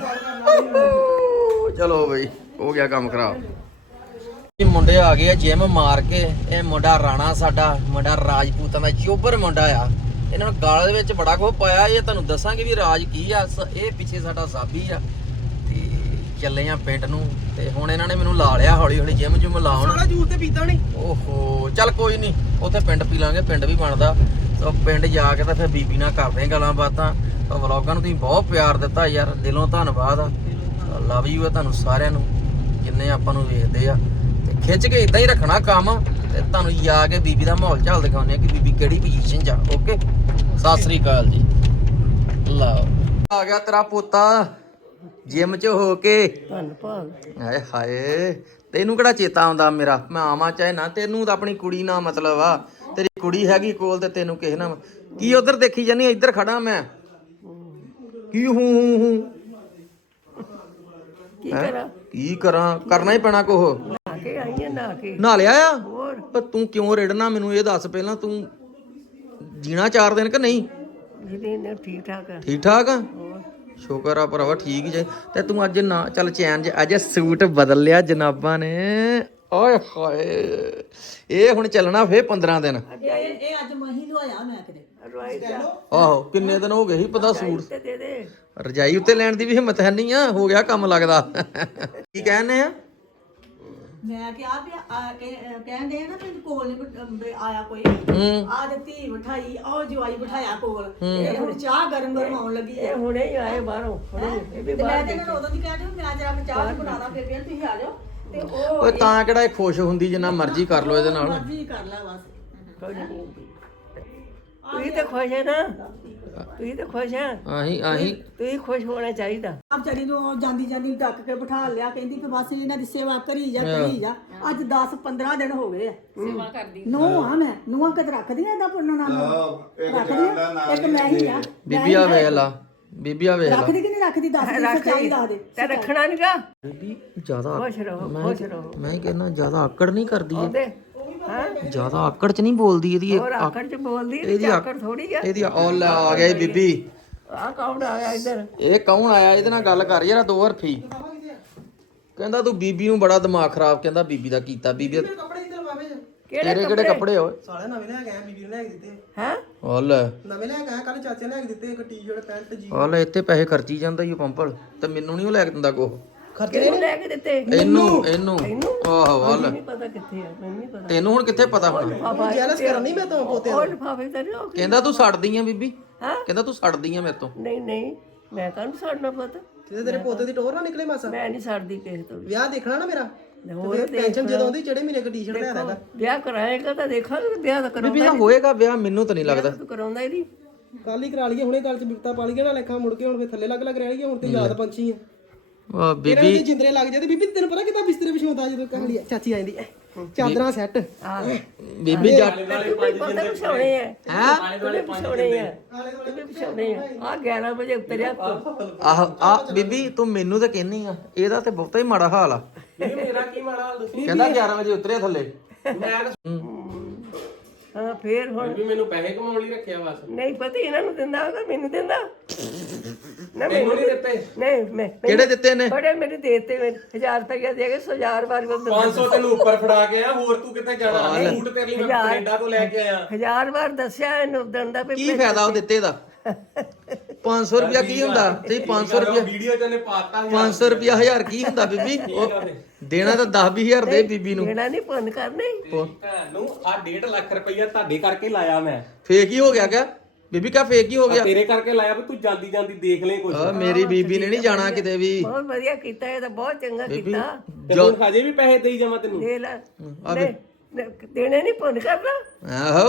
Speaker 1: ਚਲੋ ਬਈ ਹੋ ਗਿਆ ਕੰਮ ਖਰਾਬ। ਇਹ ਮੁੰਡੇ ਆ ਗਏ ਆ ਜਿਮ ਮਾਰ ਕੇ। ਇਹ ਮੁੰਡਾ ਰਾਣਾ, ਸਾਡਾ ਮੁੰਡਾ ਰਾਜਪੂਤਾਂ ਦਾ ਚੋਬਰ ਮੁੰਡਾ ਆ। ਇਹਨਾਂ ਨੂੰ ਗਾਲ ਦੇ ਵਿੱਚ ਬੜਾ ਕੁਝ ਪਾਇਆ। ਇਹ ਤੁਹਾਨੂੰ ਦੱਸਾਂਗੇ ਵੀ ਰਾਜ ਕੀ ਆ। ਇਹ ਪਿੱਛੇ ਸਾਡਾ ਸਾਬੀ ਆ ਤੇ ਚੱਲੇ ਆ ਪਿੰਡ ਨੂੰ। ਤੇ ਹੁਣ ਇਹਨਾਂ ਨੇ ਮੈਨੂੰ ਲਾ ਲਿਆ ਹੌਲੀ ਹੌਲੀ ਜਿਮ ਜੁਮ ਲਾਉਣ। ਸਾਲਾ ਜੂਸ ਤੇ ਪੀਤਾ ਨਹੀਂ। ਓਹੋ ਚੱਲ ਕੋਈ ਨਹੀਂ, ਉੱਥੇ ਪਿੰਡ ਪੀ ਲਾਂਗੇ, ਪਿੰਡ ਵੀ ਬਣਦਾ। ਤਾਂ ਪਿੰਡ ਜਾ ਕੇ ਤਾਂ ਫਿਰ ਬੀਬੀ ਨਾਲ ਕਰਦੇ ਗੱਲਾਂ ਬਾਤਾਂ। ਤਾਂ ਵਲੌਗਾਂ ਨੂੰ ਤੁਸੀਂ ਬਹੁਤ ਪਿਆਰ ਦਿੱਤਾ ਯਾਰ, ਦਿਲੋਂ ਧੰਨਵਾਦ ਆ। ਲਵ ਯੂ ਆ ਤੁਹਾਨੂੰ ਸਾਰਿਆਂ ਨੂੰ ਜਿੰਨੇ ਆਪਾਂ ਨੂੰ ਵੇਖਦੇ ਆ। ਤੇ ਖਿੱਚ ਕੇ ਇਦਾਂ ਹੀ ਰੱਖਣਾ ਕੰਮ। ਤੇ ਤੁਹਾਨੂੰ ਜਾ ਕੇ ਬੀਬੀ ਦਾ ਮਾਹੌਲ ਚਾਲ ਦਿਖਾਉਂਦੇ ਆ ਕਿ ਬੀਬੀ ਕਿਹੜੀ ਪੋਜੀਸ਼ਨ 'ਚ ਆ। ਓਕੇ ਸਤਿ ਸ੍ਰੀ ਅਕਾਲ ਜੀ। ਲਓ ਆ ਗਿਆ ਤੇਰਾ ਪੋਤਾ ਜਿਮ 'ਚ ਹੋ ਕੇ।
Speaker 2: ਧੰਨਵਾਦ।
Speaker 1: ਹਾਏ ਹਾਏ ਤੈਨੂੰ ਕਿਹੜਾ ਚੇਤਾ ਆਉਂਦਾ ਮੇਰਾ? ਮੈਂ ਆਵਾਂ ਚਾਹੇ ਨਾ, ਤੈਨੂੰ ਤਾਂ ਆਪਣੀ ਕੁੜੀ ਨਾਲ ਮਤਲਬ ਆ। ਤੇਰੀ ਕੁੜੀ ਹੈਗੀ ਕੋਲ ਤੇ ਤੈਨੂੰ ਕਿਸੇ ਨਾਲ ਕੀ? ਉਧਰ ਦੇਖੀ ਜਾਨੀ, ਇੱਧਰ ਖੜਾ ਮੈਂ ਕੀ ਹੂੰ
Speaker 2: ਕੀ ਕਰਾਂ?
Speaker 1: ਕੀ ਕਰਾਂ? ਕਰਨਾ ਹੀ ਪੈਣਾ ਕੋਹ।
Speaker 2: ਨਾ ਕੇ ਆਈ ਆ ਨਾ ਕੇ।
Speaker 1: ਨਹਾ ਲਿਆ ਆ?
Speaker 2: ਹੋਰ
Speaker 1: ਪਰ ਤੂੰ ਕਿਉਂ ਰੇੜਨਾ? ਮੈਨੂੰ ਇਹ ਦੱਸ ਪਹਿਲਾਂ, ਤੂੰ ਜੀਣਾ 4 ਦਿਨ ਕਿ ਨਹੀਂ?
Speaker 2: ਜਿਹਦੇ ਨੇ ਠੀਕ ਠਾਕ ਆ।
Speaker 1: ਠੀਕ ਠਾਕ ਆ?
Speaker 2: ਹੋਰ
Speaker 1: ਸ਼ੁਕਰ ਆ ਭਰਾਵਾ, ਠੀਕ ਹੀ ਜਾਈ। ਤੇ ਤੂੰ ਅੱਜ ਨਾ ਚੱਲ ਚੈਨ ਅੱਜ ਸੂਟ ਬਦਲ ਲਿਆ ਜਨਾਬਾਂ ਨੇ। ਓਏ ਹਾਏ ਇਹ ਹੁਣ ਚੱਲਣਾ ਫੇਰ 15 ਦਿਨ।
Speaker 4: ਇਹ ਅੱਜ ਮਹੀਂ ਲਵਾਇਆ ਮੈਂ ਕਿਤੇ।
Speaker 2: ਰਵਾਈ ਜਾ
Speaker 1: ਆਹੋ ਕਿੰਨੇ ਦਿਨ ਹੋ ਗਏ ਸੀ ਪਤਾ ਸੂਟ।
Speaker 2: ਤੇ ਦੇ ਦੇ।
Speaker 1: ਰਜਾਈ ਉੱਤੇ ਲੈਣ ਦੀ ਵੀ ਹਿੰਮਤ ਹੈ ਨਹੀਂ ਆ। ਹੋ ਗਿਆ ਕੰਮ ਲੱਗਦਾ। ਕੀ ਕਹਿੰਦੇ ਆ?
Speaker 4: ਮੈਂ ਕਿਹਾ ਵੀ ਕਹਿੰਦੇ ਆ ਨਾ ਵੀ ਕੋਲ ਨਹੀਂ ਆਇਆ ਕੋਈ ਆ ਦਿੱਤੀ ਬਿਠਾਈ ਉਹ ਜਵਾਈ ਬਿਠਾਇਆ ਕੋਲ ਤੇ ਹੁਣ ਚਾਹ ਗਰਮ ਗਰਮ ਆਉਣ ਲੱਗੀ
Speaker 2: ਇਹ ਹੁਣੇ ਹੀ ਆਏ ਬਾਹਰੋਂ ਹੁਣੇ ਇਹ ਵੀ
Speaker 4: ਤੇ ਮੈਂ ਤੇ ਇਹਨਾਂ ਨੂੰ ਉਦੋਂ ਦੀ ਕਹਿ ਰਹੀ ਮੈਂ ਜਰਾ ਚਾਹ ਬਣਾਦਾ ਫਿਰ ਕਹਿੰਦੇ ਤੁਸੀਂ ਆ ਜਾਓ ਤੇ ਉਹ
Speaker 1: ਓਏ ਤਾਂ ਕਿਹੜਾ ਇਹ ਖੁਸ਼ ਹੁੰਦੀ ਜਿੰਨਾ ਮਰਜ਼ੀ ਕਰ ਲੋ ਇਹਦੇ ਨਾਲ
Speaker 4: ਮਰਜ਼ੀ ਕਰ ਲੈ ਬਸ
Speaker 2: ਕੋਈ ਨਹੀਂ ਹੁੰਦੀ ਤੁਸੀਂ ਤਾਂ ਖੁਸ਼ ਹੈ ਨਾ ਤੁਸੀਂ ਤਾਂ ਖੁਸ਼ ਹੈ
Speaker 1: ਆਹੀਂ
Speaker 2: ਤੁਸੀਂ ਖੁਸ਼ ਹੋਣਾ ਚਾਹੀਦਾ
Speaker 4: ਆਪ ਚੜੀ ਨੂੰ ਜਾਂਦੀ ਜਾਂਦੀ ਡੱਕ ਕੇ ਬਿਠਾ ਲਿਆ ਕਹਿੰਦੀ ਕਿ ਬਸ ਇਹਨਾਂ ਦੀ ਸੇਵਾ ਕਰੀ ਜਾ ਅੱਜ 10 15 ਦਿਨ ਹੋ ਗਏ ਆ
Speaker 6: ਸੇਵਾ ਕਰਦੀ
Speaker 4: ਨੋ ਆ ਮੈਂ ਨੂੰਹਾਂ ਕਦ ਰੱਖਦੀਆਂ ਇਹਦਾ ਪੁੰਨ ਨਾਮ ਰੱਖਦੀਆਂ ਇੱਕ ਮੈਂ ਹੀ ਆ
Speaker 1: ਬੀਬੀ ਆ ਵੇਖ ਲਾ ਬੀਬੀ ਆ ਵੇਖ ਲਾ
Speaker 4: ਰੱਖਦੀ ਕਿ ਨਹੀਂ ਰੱਖਦੀ ਦੱਸ ਦੇ ਸੱਚਾਈ ਦੱਸ ਦੇ
Speaker 2: ਤੇ ਰੱਖਣਾ ਨਹੀਂਗਾ
Speaker 1: ਬੀਬੀ ਜ਼ਿਆਦਾ
Speaker 2: ਖੁਸ਼ ਰਹੋ ਖੁਸ਼ ਰਹੋ
Speaker 1: ਮੈਂ ਹੀ ਕਹਿੰਦਾ ਜ਼ਿਆਦਾ ਆਕੜ ਨਹੀਂ ਕਰਦੀ
Speaker 2: ਉਹਦੇ ਹਾਂ
Speaker 1: ਜ਼ਿਆਦਾ ਆਕੜ ਚ ਨਹੀਂ ਬੋਲਦੀ ਇਹਦੀ
Speaker 2: ਹੋਰ ਆਕੜ ਚ ਬੋਲਦੀ ਇਹਦੀ ਆਕੜ ਥੋੜੀ ਆ
Speaker 1: ਇਹਦੀ ਉਹ ਲੈ ਆ ਗਿਆ ਬੀਬੀ
Speaker 2: ਆ ਕੌਣ ਆਇਆ ਇੱਧਰ
Speaker 1: ਇਹ ਕੌਣ ਆਇਆ ਇਹਦੇ ਨਾਲ ਗੱਲ ਕਰ ਯਾਰ 2 ਹਰਫੀ ਕਹਿੰਦਾ ਤੂੰ ਬੀਬੀ ਨੂੰ ਬੜਾ ਦਿਮਾਗ ਖਰਾਬ ਕਹਿੰਦਾ ਬੀਬੀ ਦਾ ਕੀਤਾ ਬੀਬੀ ਦਾ ਤੇਰੇ ਕਿਹੜੇ ਕੱਪੜੇ ਓਏ
Speaker 7: ਸਾਲੇ ਨਵੇਂ ਲੈ ਕੇ ਆਇਆ ਬੀਬੀ ਨੂੰ ਲੈ ਕੇ ਦਿੱਤੇ
Speaker 2: ਹੈ
Speaker 1: ਉਹ ਲੈ
Speaker 7: ਨਵੇਂ ਲੈ ਕੇ ਆਇਆ ਕੱਲ ਚਾਚੇ ਲੈ ਕੇ ਦਿੱਤੇ ਇੱਕ ਟੀ-ਸ਼ਰਟ ਪੈਂਟ ਜੀ
Speaker 1: ਉਹ ਲੈ ਇੱਥੇ ਪੈਸੇ ਖਰਚੀ ਜਾਂਦਾ ਈ ਉਹ ਪੰਪਲ ਤੇ ਮੈਨੂੰ ਨਹੀਂ ਉਹ ਲੈ ਕੇ ਦਿੰਦਾ ਕੋ
Speaker 2: ਕਿਹਨੂੰ ਲੈ ਕੇ ਦਿੱਤੇ
Speaker 1: ਇਹਨੂੰ ਆਹੋ ਵਾਲ
Speaker 2: ਨਹੀਂ ਪਤਾ ਕਿੱਥੇ ਆ ਮੈਨੂੰ ਨਹੀਂ ਪਤਾ
Speaker 1: ਤੈਨੂੰ ਹੁਣ ਕਿੱਥੇ ਪਤਾ ਹੁਣ
Speaker 2: ਲਿਫਾਫਾ
Speaker 7: ਜੈਲਸ ਕਰਨੀ ਮੈਂ ਤੋਂ ਪੋਤੇ
Speaker 2: ਉਹ ਲਿਫਾਫੇ ਤਾਂ ਨਹੀਂ ਉਹ
Speaker 1: ਕਹਿੰਦਾ ਤੂੰ ਸੜਦੀ ਆ ਬੀਬੀ
Speaker 2: ਹਾਂ
Speaker 1: ਕਹਿੰਦਾ ਤੂੰ ਸੜਦੀ ਆ ਮੇਰੇ ਤੋਂ
Speaker 2: ਨਹੀਂ ਨਹੀਂ ਮੈਂ ਕਾਹਨੂੰ ਸੜਨਾ ਪਤਾ
Speaker 7: ਜਿਹਦੇ ਤੇਰੇ ਪੋਤੇ ਦੀ ਟੋਰ ਨਾ ਨਿਕਲੇ ਮਾਸਾ
Speaker 2: ਮੈਂ ਨਹੀਂ ਸੜਦੀ ਕਿਸੇ ਤੋਂ ਵੀ।
Speaker 7: ਵਿਆਹ ਦੇਖਣਾ ਨਾ ਮੇਰਾ
Speaker 2: ਹੋਰ
Speaker 7: ਤੇ ਪੈਨਸ਼ਨ ਜਦੋਂ ਆਉਂਦੀ ਜਿਹੜੇ ਮਹੀਨੇ ਇੱਕ ਟੀ-ਸ਼ਰਟ ਲੈ ਆਂਦਾ
Speaker 2: ਵਿਆਹ ਕਰਾਏਗਾ ਤਾਂ ਦੇਖਾਂਗੇ ਵਿਆਹ ਤਾਂ
Speaker 1: ਬੀਬੀ
Speaker 2: ਕਰਾਉਂਦਾ
Speaker 1: ਦਾ ਹੋਏਗਾ ਵਿਆਹ ਮੈਨੂੰ ਤਾਂ ਨਹੀਂ ਲੱਗਦਾ
Speaker 2: ਤੂੰ ਕਰਾਉਂਦਾ ਹੀ ਨਹੀਂ
Speaker 7: ਕੱਲ ਹੀ ਕਰਾ ਲਈਏ ਹੁਣੇ ਗੱਲ ਚ ਬਿਪਤਾ ਪਾ ਲਈਏ ਨਾ ਲੇਖਾ ਮੁੜ ਕੇ ਹੁਣ ਫੇ ਥੱਲੇ ਲੱਗ ਰਹਿ ਗਈ ਹੁਣ ਤੇ ਯਾਦ ਪੰਛੀ ਆ
Speaker 1: ਉਹ
Speaker 7: ਇਹਨਾਂ
Speaker 1: ਬੀਬੀ
Speaker 7: ਦੀ ਜਿੰਦਰੇ ਲੱਗ ਜਾਂਦੇ ਬੀਬੀ ਤੈਨੂੰ ਪਤਾ ਕਿਦਾਂ ਬਿਸਤਰੇ ਵਿਛਾਉਂਦਾ ਜਦੋਂ ਕਹਿ ਲਈ ਚਾਚੀ ਆ ਜਾਂਦੀ ਚਾਦਰਾਂ ਸੈੱਟ
Speaker 1: ਬੀਬੀ ਜੱਟ
Speaker 2: ਪਤਾ ਵਿਛਾਉਣੇ ਆ ਹੈ ਵਿਛਾਉਣੇ ਆ ਵਿਛਾਉਣੇ ਆ 11 ਵਜੇ ਉਤਰਿਆ ਤੂੰ
Speaker 1: ਆਹ ਆ ਬੀਬੀ ਤੂੰ ਮੈਨੂੰ ਤਾਂ ਕਹਿੰਨੀ ਆ ਇਹਦਾ ਤੇ ਬਹੁਤਾ ਹੀ ਮਾੜਾ ਹਾਲ ਆ
Speaker 3: ਨਹੀਂ ਮੇਰਾ ਕੀ ਮਾੜਾ ਹਾਲ ਦੱਸੀ
Speaker 1: ਕਹਿੰਦਾ 11 ਵਜੇ ਉਤਰਿਆ ਥੱਲੇ
Speaker 3: ਮੈਂ
Speaker 2: ਹਾਂ ਫੇਰ ਹੁਣ
Speaker 3: ਵੀ ਮੈਨੂੰ ਪੈਸੇ ਕਮਾਉਣ ਲਈ ਰੱਖਿਆ ਬਸ
Speaker 2: ਨਹੀਂ ਪਤਾ ਇਹਨਾਂ ਨੂੰ ਦਿੰਦਾ ਹੋਗਾ ਮੈਨੂੰ ਦਿੰਦਾ ਨਾ
Speaker 3: ਮੈਨੂੰ ਨਹੀਂ ਦਿੱਤੇ
Speaker 2: ਨਹੀਂ ਮੈਂ
Speaker 1: ਕਿਹੜੇ ਦਿੱਤੇ ਨੇ
Speaker 2: ਬੜੇ ਮੈਨੂੰ ਦੇਤੇ ਮੈਂ 1000 ਰੁਪਏ ਦੇ ਕੇ 1000 ਵਾਰ ਮੈਂ
Speaker 3: 500 ਤੈਨੂੰ ਉੱਪਰ ਫੜਾ ਕੇ ਆ ਹੋਰ ਤੂੰ ਕਿੱਥੇ ਜਾਣਾ ਸੂਟ ਤੇਰੇ ਲਈ ਮੈਂ ਕੈਨੇਡਾ ਤੋਂ ਲੈ ਕੇ ਆਇਆ
Speaker 2: 1000 ਵਾਰ ਦੱਸਿਆ ਇਹਨੂੰ ਦਿੰਦਾ ਵੀ
Speaker 1: ਕੀ ਫਾਇਦਾ ਉਹ ਦਿੱਤੇ ਦਾ 500 ਰੁਪਿਆ ਕੀ ਹੁੰਦਾ ਤੇ 500 ਰੁਪਿਆ
Speaker 3: ਵੀਡੀਓ ਚ ਨੇ ਪਾਤਾ
Speaker 1: 500 ਰੁਪਿਆ 1000 ਕੀ ਹੁੰਦਾ ਬੀਬੀ ਉਹ ਦੇਣਾ ਤਾਂ 10-20000 ਦੇ ਬੀਬੀ ਨੂੰ
Speaker 2: ਦੇਣਾ ਨਹੀਂ ਪੁੰਨ ਕਰਨੇ
Speaker 3: ਭੈਣ ਨੂੰ ਆ 1.5 ਲੱਖ ਰੁਪਈਆ ਤੁਹਾਡੇ ਕਰਕੇ ਲਾਇਆ ਮੈਂ
Speaker 1: ਫੇਕ ਹੀ ਹੋ ਗਿਆ ਕਿਆ ਬੀਬੀ ਕਾ ਫੇਕ ਹੀ ਹੋ ਗਿਆ
Speaker 3: ਤੇਰੇ ਕਰਕੇ ਲਾਇਆ ਵੀ ਤੂੰ ਜਾਂਦੀ ਜਾਂਦੀ ਦੇਖ ਲੈ ਕੁਝ
Speaker 1: ਆ ਮੇਰੀ ਬੀਬੀ ਨੇ ਨਹੀਂ ਜਾਣਾ ਕਿਤੇ ਵੀ
Speaker 2: ਬਹੁਤ ਵਧੀਆ ਕੀਤਾ ਇਹ ਤਾਂ ਬਹੁਤ ਚੰਗਾ ਕੀਤਾ
Speaker 3: ਤੇ ਹੁਣ ਹਜੇ ਵੀ ਪੈਸੇ ਦੇਈ ਜਾਵਾਂ ਤੈਨੂੰ
Speaker 2: ਦੇ ਲੈ ਦੇਣੇ ਨਹੀਂ ਪੁੰਨ ਕਰਨਾ
Speaker 1: ਆਹੋ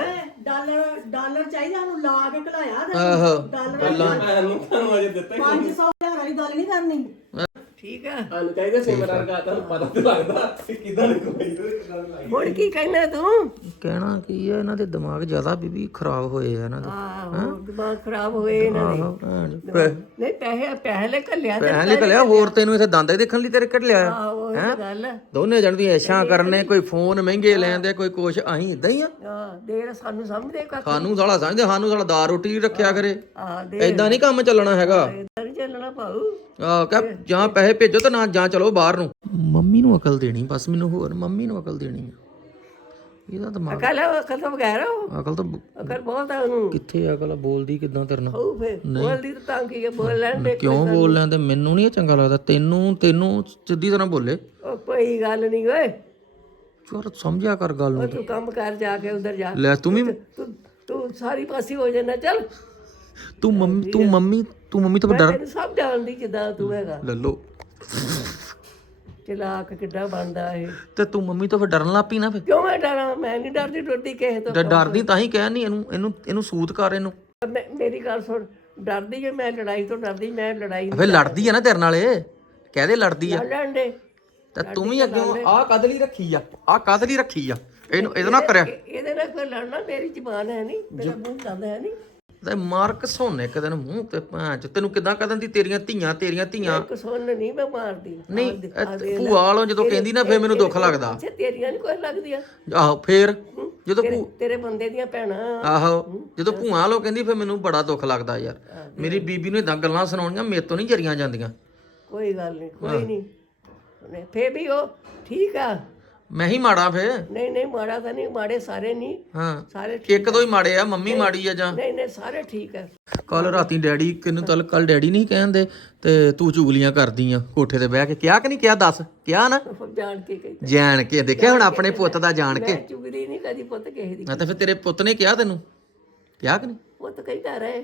Speaker 4: ਡਾਲਰ ਚਾਹੀਦਾ ਉਹਨੂੰ ਲਾ ਕੇ ਘਲਾਇਆ
Speaker 1: ਆਹੋ
Speaker 4: ਡਾਲਰ
Speaker 3: ਤੁਹਾਨੂੰ ਅਜੇ ਦਿੱਤੇ
Speaker 4: 500,000 ਵਾਲੀ ਗੱਲ ਨਹੀਂ ਕਰਨੀ
Speaker 2: ਠੀਕ ਆ
Speaker 3: ਸਾਨੂੰ ਚਾਹੀਦਾ ਸਿਮਰਨ ਦਾ ਤੁਹਾਨੂੰ ਪਤਾ ਤੇ ਲੱਗਦਾ ਕਿ ਕਿਦਾਂ ਕੋਈ
Speaker 2: ਹੁਣ ਕੀ ਕਹਿਣਾ ਤੂੰ
Speaker 1: ਕਹਿਣਾ ਕੀ ਆ ਇਹਨਾਂ ਦੇ ਦਿਮਾਗ ਜ਼ਿਆਦਾ ਬੀਬੀ ਖਰਾਬ ਹੋਏ ਆ ਇਹਨਾਂ ਦੇ
Speaker 2: ਆਹੋ ਦਿਮਾਗ ਖਰਾਬ ਹੋਏ ਇਹਨਾਂ ਦੇ
Speaker 1: ਆਹੋ ਭੈਣ
Speaker 2: ਨਹੀਂ ਪੈਸੇ ਲੈ ਘੱਲਿਆ ਤੇ
Speaker 1: ਪੈਸੇ ਨਿਕਲਿਆ ਹੋਰ ਤੈਨੂੰ ਇੱਥੇ ਦੰਦ ਦੇਖਣ ਲਈ ਤੇਰੇ ਕੱਢ ਲਿਆ
Speaker 2: ਆਹੋ ਇਹ ਤਾਂ ਗੱਲ ਹੈ
Speaker 1: ਦੋਨੇ ਜਣ ਦੀ ਐਸ਼ਾਂ ਕਰਨੇ ਕੋਈ ਫੋਨ ਮਹਿੰਗੇ ਲੈਂਦੇ ਕੋਈ ਕੁਛ ਅਸੀਂ ਇਦਾਂ ਹੀ ਆ
Speaker 2: ਦੇਰ ਸਾਨੂੰ ਸਮਝਦੇ ਕੱਖ
Speaker 1: ਸਾਨੂੰ ਸਾਲਾ ਸਮਝਦੇ ਸਾਨੂੰ ਸਾਲਾ ਦਾਲ ਰੋਟੀ ਰੱਖਿਆ ਕਰੇ
Speaker 2: ਦੇ
Speaker 1: ਏਦਾਂ ਨਹੀਂ ਕੰਮ ਚੱਲਣਾ ਹੈਗਾ
Speaker 2: ਇਦਾਂ ਨਹੀਂ ਚੱਲਣਾ ਭਾਊ
Speaker 1: ਆ ਕਹ ਜਾਂ ਪੈਸੇ ਭੇਜੋ ਤੇ ਨਾ ਜਾਂ ਚਲੋ ਬਾਹਰ ਨੂੰ ਮੰਮੀ ਨੂੰ ਅਕਲ ਦੇਣੀ ਬਸ ਮੈਨੂੰ ਹੋਰ ਮੰਮੀ ਨੂੰ ਅਕਲ ਦੇਣੀ ਆ ਇਹਦਾ ਦਿਮਾਗ
Speaker 2: ਅਕਲ ਤੋਂ ਬਗੈਰ ਉਹ
Speaker 1: ਅਕਲ ਤਾਂ
Speaker 2: ਅਕਲ ਬਹੁਤ ਆ ਉਹਨੂੰ
Speaker 1: ਕਿੱਥੇ ਅਕਲ ਆ, ਬੋਲਦੀ ਕਿਦਾਂ ਤੇਰੇ ਨਾਲ
Speaker 2: ਉਹ ਫੇ ਬੋਲਦੀ ਤਾਂ ਕੀ ਹੈ ਬੋਲ ਲੈਣ ਦੇ
Speaker 1: ਕਿਉਂ ਬੋਲ ਲੈਂਦੇ ਮੈਨੂੰ ਨਹੀਂ ਇਹ ਚੰਗਾ ਲੱਗਦਾ ਤੈਨੂੰ ਸਿੱਧੀ ਤਰ੍ਹਾਂ ਬੋਲੇ
Speaker 2: ਉਹ ਕੋਈ ਗੱਲ ਨਹੀਂ ਓਏ
Speaker 1: ਚੋਰ ਸਮਝਿਆ ਕਰ ਗੱਲ ਨੂੰ
Speaker 2: ਤੂੰ ਕੰਮ ਕਰ ਜਾ ਕੇ ਉਧਰ ਜਾ
Speaker 1: ਲੈ ਤੂੰ ਵੀ
Speaker 2: ਤੂੰ ਸਾਰੀ ਪਾਸੀ ਹੋ ਜਾਣਾ ਚੱਲ
Speaker 1: ਤੂੰ ਮੰਮੀ ਤੋਂ ਡਰ
Speaker 2: ਤੈਨੂੰ ਸਭ ਜਾਣਦੀ ਜਿੱਦਾਂ ਤੂੰ ਹੈਗਾ
Speaker 1: ਲੈ ਲੋ
Speaker 2: ਚਲਾਕ ਕਿੱਡਾ ਬਣਦਾ ਇਹ
Speaker 1: ਤੇ ਤੂੰ ਮੰਮੀ ਤੋਂ ਫਿਰ ਡਰਨ ਲੱਗ ਪਈ ਨਾ ਫਿਰ
Speaker 2: ਕਿਉਂ ਮੈਂ ਡਰਾਂ ਮੈਂ ਨਹੀਂ ਡਰਦੀ ਡਰਦੀ ਕਿਸੇ ਤੋਂ
Speaker 1: ਡਰਦੀ ਤਾਂ ਹੀ ਕਹਿ ਨਹੀਂ ਇਹਨੂੰ ਸੂਤ ਕਰ ਇਹਨੂੰ
Speaker 2: ਮੇਰੀ ਗੱਲ ਸੁਣ ਡਰਦੀ ਜੇ ਮੈਂ ਲੜਾਈ ਤੋਂ ਡਰਦੀ ਮੈਂ ਲੜਾਈ
Speaker 1: ਫਿਰ ਲੜਦੀ ਆ ਨਾ ਤੇਰੇ ਨਾਲ ਇਹ ਕਹਦੇ ਲੜਦੀ ਆ
Speaker 2: ਨਹੀਂ ਲੜਨ ਦੇ
Speaker 1: ਤੇ ਤੂੰ ਵੀ ਅੱਗੇ ਆਹ ਕਦ ਲਈ ਰੱਖੀ ਆ ਇਹਨੂੰ ਇਹਦੇ ਨਾਲ ਕਰਿਆ
Speaker 2: ਇਹਦੇ ਨਾਲ ਕੋਈ ਲੜਨਾ ਮੇਰੀ ਜ਼ਬਾਨ ਹੈ ਨਹੀਂ ਮੇਰਾ ਮੂੰਹ ਦੰਦ ਹੈ ਨਹੀਂ
Speaker 1: ਤੇ ਮਾਰਕ ਸੋਨੇ ਇੱਕ ਦਿਨ ਮੂੰਹ ਤੇ ਭਾਂਚ ਤੈਨੂੰ ਕਿਦਾਂ ਕਦਨ ਦੀ ਤੇਰੀਆਂ ਧੀਆਂ
Speaker 2: ਇੱਕ ਸੁਣ ਨਹੀਂ ਮੈਂ ਮਾਰਦੀ
Speaker 1: ਨਹੀਂ ਭੂਆ ਵਾਲੋਂ ਜਦੋਂ ਕਹਿੰਦੀ ਨਾ ਫੇਰ ਮੈਨੂੰ ਦੁੱਖ ਲੱਗਦਾ
Speaker 2: ਅੱਛਾ ਤੇਰੀਆਂ ਨਹੀਂ ਕੋਈ ਲੱਗਦੀਆਂ
Speaker 1: ਆਹੋ ਫੇਰ ਜਦੋਂ
Speaker 2: ਤੇਰੇ ਬੰਦੇ ਦੀਆਂ ਭੈਣਾਂ
Speaker 1: ਆਹੋ ਜਦੋਂ ਭੂਆ ਵਾਲੋਂ ਕਹਿੰਦੀ ਫੇਰ ਮੈਨੂੰ ਬੜਾ ਦੁੱਖ ਲੱਗਦਾ ਯਾਰ ਮੇਰੀ ਬੀਬੀ ਨੂੰ ਇਦਾਂ ਗੱਲਾਂ ਸੁਣਾਉਣੀਆਂ ਮੇਰੇ ਤੋਂ ਨਹੀਂ ਜਰੀਆਂ ਜਾਂਦੀਆਂ
Speaker 2: ਕੋਈ ਗੱਲ ਨਹੀਂ ਕੋਈ ਨਹੀਂ ਫੇਰ ਵੀ ਉਹ ਠੀਕ ਆ
Speaker 1: ਮੈਂ ਹੀ ਮਾੜਾ ਫੇ
Speaker 2: ਨਹੀਂ ਨਹੀਂ ਮਾੜਾ ਤਾਂ ਨਹੀਂ, ਮਾੜੇ ਸਾਰੇ ਨਹੀਂ,
Speaker 1: ਹਾਂ
Speaker 2: ਸਾਰੇ
Speaker 1: ਇੱਕ ਦੋ ਹੀ ਮਾੜੇ ਆ, ਮੰਮੀ ਮਾੜੀ ਆ ਜਾਂ
Speaker 2: ਨਹੀਂ ਨਹੀਂ ਸਾਰੇ ਠੀਕ ਹੈ।
Speaker 1: ਕੱਲ ਰਾਤੀ ਡੈਡੀ ਕਿਨੂੰ ਕੱਲ ਡੈਡੀ ਨਹੀਂ ਕਹਿੰਦੇ ਤੇ ਤੂੰ ਚੁਗਲੀਆਂ ਕਰਦੀ ਆ ਕੋਠੇ ਤੇ ਬਹਿ ਕੇ, ਕਿਹਾ ਕਿ ਨਹੀਂ ਕਿਹਾ, ਦੱਸ ਕਿਹਾ ਨਾ,
Speaker 2: ਜਾਣ ਕੇ ਕਹਿੰਦਾ
Speaker 1: ਜਾਣ ਕੇ ਦੇਖਿਆ ਹੁਣ ਆਪਣੇ ਪੁੱਤ ਦਾ ਜਾਣ ਕੇ।
Speaker 2: ਮੈਂ ਚੁਗਲੀ ਨਹੀਂ ਕਦੀ ਪੁੱਤ ਕਿਸੇ ਦੀ,
Speaker 1: ਹਾਂ ਤਾਂ ਫਿਰ ਤੇਰੇ ਪੁੱਤ ਨੇ ਕਿਹਾ ਤੈਨੂੰ, ਕਿਹਾ ਕਿ ਨਹੀਂ?
Speaker 2: ਪੁੱਤ ਕਹਿੰਦਾ ਰਹੇ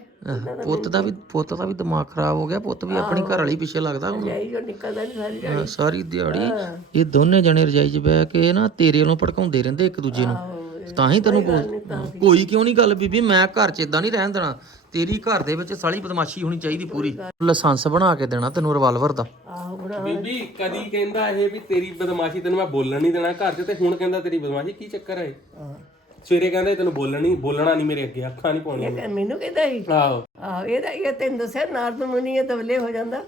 Speaker 1: ਪੁੱਤ ਦਾ ਵੀ ਦਿਮਾਗ ਖਰਾਬ ਹੋ ਗਿਆ, ਪੁੱਤ ਵੀ ਆਪਣੀ ਘਰ ਵਾਲੀ ਪਿੱਛੇ ਲੱਗਦਾ ਹੁਣ।
Speaker 2: ਜਾਈ ਜੋ ਨਿਕਲਦਾ ਨਹੀਂ ਸਾਰੀ
Speaker 1: ਹਾਂ, ਸਾਰੀ ਦਿਹਾੜੀ ਇਹ ਦੋਨੇ ਜਣੇ ਰਜਾਈ 'ਚ ਬਹਿ ਕੇ ਨਾ ਤੇਰੇ ਵੱਲੋਂ ਭੜਕਾਉਂਦੇ ਰਹਿੰਦੇ ਇੱਕ ਦੂਜੇ ਨੂੰ, ਤਾਂ ਹੀ ਤੈਨੂੰ ਕੋਈ ਕਿਉਂ ਨਹੀਂ ਗੱਲ ਬੀਬੀ, ਮੈਂ ਘਰ 'ਚ ਇਦਾਂ ਨਹੀਂ ਰਹਿਣ ਦੇਣਾ, ਤੇਰੀ ਘਰ ਦੇ ਵਿੱਚ ਸਾਲੀ ਬਦਮਾਸ਼ੀ ਹੋਣੀ ਚਾਹੀਦੀ ਪੂਰੀ। ਲਾਇਸੈਂਸ ਬਣਾ ਕੇ ਦੇਣਾ ਤੈਨੂੰ ਰਿਵਾਲਵਰ ਦਾ।
Speaker 2: ਆਹੋ ਬਣਾ
Speaker 3: ਬੀਬੀ ਕਦੀ ਕਹਿੰਦਾ ਇਹ ਵੀ ਤੇਰੀ ਬਦਮਾਸ਼ੀ ਤੈਨੂੰ ਮੈਂ ਬੋਲਣ ਨਹੀਂ ਦੇਣਾ ਘਰ 'ਚ, ਤੇ ਹੁਣ ਕਹਿੰਦਾ ਤੇਰੀ ਬਦਮਾਸ਼ੀ, ਕੀ ਚੱਕਰ ਹੈ? ਸਵੇਰੇ ਕਹਿੰਦਾ ਤੈਨੂੰ ਬੋਲਣਾ ਨਹੀਂ, ਮੇਰੇ ਅੱਗੇ ਅੱਖਾਂ ਨਹੀਂ ਪਾਉਣੀਆਂ।
Speaker 2: ਮੈਨੂੰ ਕਹਿੰਦਾ ਸੀ
Speaker 3: ਆਹੋ
Speaker 2: ਆਹੋ ਇਹ ਤੈਨੂੰ ਦੱਸਿਆ ਨਾਰਦ ਮੁਨੀ ਇਹ ਦਵਲੇ ਹੋ ਜਾਂਦਾ,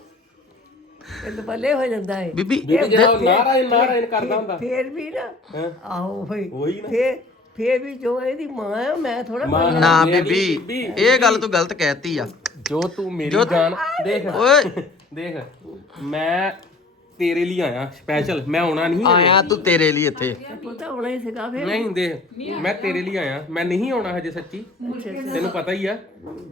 Speaker 2: ਇਹ ਦਵਲੇ ਹੋ ਜਾਂਦਾ ਹੈ
Speaker 1: ਬੀਬੀ
Speaker 3: ਜਿਹੜਾ ਨਾਰਾਇਣ ਕਰਦਾ ਹੁੰਦਾ
Speaker 2: ਫੇਰ ਵੀ ਨਾ ਆਹੋ ਹੋਈ
Speaker 3: ਉਹੀ ਨਾ।
Speaker 2: ਫੇਰ ਵੀ ਜੋ ਇਹਦੀ ਮਾਂ ਆ, ਮੈਂ ਥੋੜਾ
Speaker 1: ਨਾ ਬੀਬੀ ਇਹ ਗੱਲ ਤੂੰ ਗਲਤ ਕਹਿਤੀ ਆ।
Speaker 3: ਜੋ ਤੂੰ ਮੇਰੀ ਜਾਨ ਦੇਖ
Speaker 1: ਓਏ
Speaker 3: ਦੇਖ, ਮੈਂ ਤੇਰੇ ਲਈ ਆਇਆ ਸਪੈਸ਼ਲ, ਮੈਂ ਆਉਣਾ ਨਹੀਂ
Speaker 1: ਆਇਆ ਤੂੰ ਤੇਰੇ ਲਈ ਇੱਥੇ,
Speaker 2: ਪਤਾ ਹੋਣਾ ਹੀ ਸੀਗਾ ਫੇਰ।
Speaker 3: ਨਹੀਂ ਦੇਖ, ਮੈਂ ਤੇਰੇ ਲਈ ਆਇਆ, ਮੈਂ ਨਹੀਂ ਆਉਣਾ ਹਜੇ ਸੱਚੀ, ਤੈਨੂੰ ਪਤਾ ਹੀ ਆ।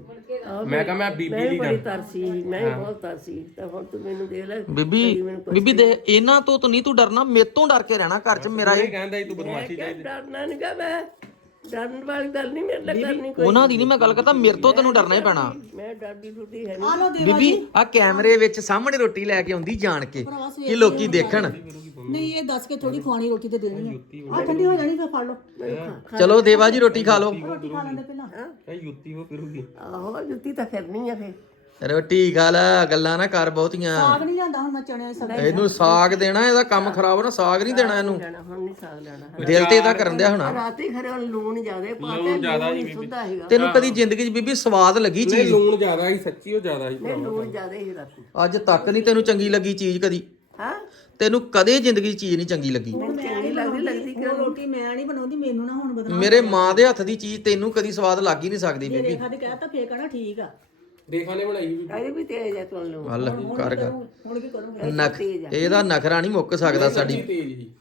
Speaker 3: ਮੈਂ ਕਹਾਂ ਮੈਂ ਬੀਬੀ ਲਈ
Speaker 2: ਬੜੀ ਤਰਸੀ, ਮੈਂ ਵੀ ਬਹੁਤ ਤਰਸੀ, ਤਾਂ ਹੁਣ ਤੂੰ ਮੈਨੂੰ ਦੇ ਲੈ
Speaker 1: ਬੀਬੀ ਦੇ ਇਹਨਾਂ ਤੋਂ ਨਹੀਂ ਤੂੰ ਡਰਨਾ, ਮੇਰੇ ਤੋਂ ਡਰ ਕੇ ਰਹਿਣਾ ਘਰ 'ਚ। ਮੇਰਾ
Speaker 3: ਇਹ ਕਹਿੰਦਾ ਸੀ ਤੂੰ ਬਦਮਾਸ਼ੀ ਚਾਹੀਦੀ।
Speaker 2: ਡਰਨਾ ਨਹੀਂ ਗਾ, ਮੈਂ ਡਰਨ ਵਾਲੀ ਗੱਲ ਨਹੀਂ ਮੇਰੇ ਨਾਲ ਕਰਨੀ ਕੋਈ,
Speaker 1: ਉਹਨਾਂ ਦੀ ਨਹੀਂ ਮੈਂ ਗੱਲ ਕਰਦਾ, ਮੇਰੇ ਤੋਂ ਤੈਨੂੰ ਡਰਨਾ ਹੀ ਪੈਣਾ।
Speaker 2: ਮੈਂ ਡਰਦੀ ਡੁਰਦੀ ਹੈ
Speaker 4: ਆ ਲੋ ਦੇ
Speaker 1: ਬੀਬੀ ਆ ਕੈਮਰੇ ਵਿੱਚ ਸਾਹਮਣੇ ਰੋਟੀ ਲੈ ਕੇ ਆਉਂਦੀ ਜਾਣ ਕੇ ਕਿ ਲੋਕੀ ਦੇਖਣ।
Speaker 4: ਨਹੀਂ ਇਹ ਦੱਸ ਕੇ ਥੋੜੀ ਖਵਾਣੀ ਰੋਟੀ ਤੇ ਦੇਣੀ ਆ, ਆ ਠੰਡੀ ਹੋ ਜਾਣੀ ਫਿਰ ਫੜ ਲਓ,
Speaker 1: ਚਲੋ ਦੇਵਾ ਜੀ ਰੋਟੀ ਖਾ ਲਓ,
Speaker 4: ਰੋਟੀ ਖਾ ਲੈਂਦੇ ਪਹਿਲਾਂ।
Speaker 3: ਇਹ ਜੁੱਤੀ ਉਹ ਫਿਰੂਗੀ।
Speaker 2: ਆਹੋ ਜੁੱਤੀ ਤਾਂ ਫਿਰਨੀ ਆ ਫੇਰ।
Speaker 1: ਰੋਟੀ ਖਾ ਲੈ, ਗੱਲਾਂ ਨਾ ਕਰ ਬਹੁਤੀਆਂ।
Speaker 4: ਸਾਗ ਨਹੀਂ ਲਿਆਂਦਾ ਹੁਣ ਮੈਂ ਚਣਿਆਂ ਦੀ ਸਬਜ਼ੀ,
Speaker 1: ਇਹਨੂੰ ਸਾਗ ਦੇਣਾ, ਇਹਦਾ ਕੰਮ ਖਰਾਬ ਹੋਣਾ, ਸਾਗ ਨਹੀਂ ਦੇਣਾ ਇਹਨੂੰ,
Speaker 2: ਹੁਣ ਨਹੀਂ ਸਾਗ ਲੈਣਾ।
Speaker 1: ਦਿਲ ਤੇ ਇਹਦਾ ਕਰਨ ਦਿਆ ਹੋਣਾ।
Speaker 2: ਰਾਤੀ ਖਰੇ ਹੁਣ ਲੂਣ ਜ਼ਿਆਦੇ ਪਾਤੇ, ਲੂਣ ਹੀ ਸੁੱਧਾ ਹੈਗਾ,
Speaker 1: ਤੈਨੂੰ ਕਦੀ ਜ਼ਿੰਦਗੀ 'ਚ ਬੀਬੀ ਸਵਾਦ ਲੱਗੀ
Speaker 3: ਨਹੀਂ
Speaker 1: ਚੀਜ਼?
Speaker 3: ਲੂਣ ਜ਼ਿਆਦਾ ਹੀ, ਸੱਚੀ ਉਹ ਜ਼ਿਆਦਾ ਹੀ।
Speaker 2: ਲੂਣ ਜ਼ਿਆਦੇ ਹੀ ਰਾਤੀ।
Speaker 1: ਅੱਜ ਤੱਕ ਨਹੀਂ ਤੈਨੂੰ ਚੰਗੀ ਲੱਗੀ ਚੀਜ਼ ਕਦੀ?
Speaker 2: ਹਾਂ
Speaker 1: ਤੈਨੂੰ ਕਦੇ ਜ਼ਿੰਦਗੀ 'ਚ ਚੀਜ਼ ਨਹੀਂ ਚੰਗੀ ਲੱਗੀ?
Speaker 2: ਚੰਗੀ ਲੱਗਦੀ
Speaker 4: ਉਹ ਰੋਟੀ ਮੈਂ ਨਹੀਂ ਬਣਾਉਂਦੀ, ਮੈਨੂੰ ਨਾ ਹੁਣ ਬਦਨਾਮ।
Speaker 1: ਮੇਰੇ ਮਾਂ ਦੇ ਹੱਥ ਦੀ ਚੀਜ਼ ਤੈਨੂੰ ਕਦੀ ਸਵਾਦ ਲੱਗ ਹੀ ਨਹੀਂ ਸਕਦੀ ਬੀਬੀ।
Speaker 4: ਰੇਖਾ ਦੇ ਕਹਿਤਾ ਫੇਰ ਕਹਿਣਾ ਠੀਕ ਆ,
Speaker 3: ਰੇਖਾ ਨੇ ਬਣਾਈ ਵੀ।
Speaker 2: ਕਹਿੰਦੀ ਵੀ ਤੇਜ ਹੈ ਤੂੰ ਲੂਣ,
Speaker 1: ਹੱਲ ਕਰ
Speaker 4: ਹੁਣ ਕੀ ਕਰੂੰਗਾ?
Speaker 1: ਇਹਦਾ ਨਖਰਾ ਨਹੀਂ ਮੁੱਕ ਸਕਦਾ ਸਾਡੀ।
Speaker 3: ਤੇਜ਼ ਹੀ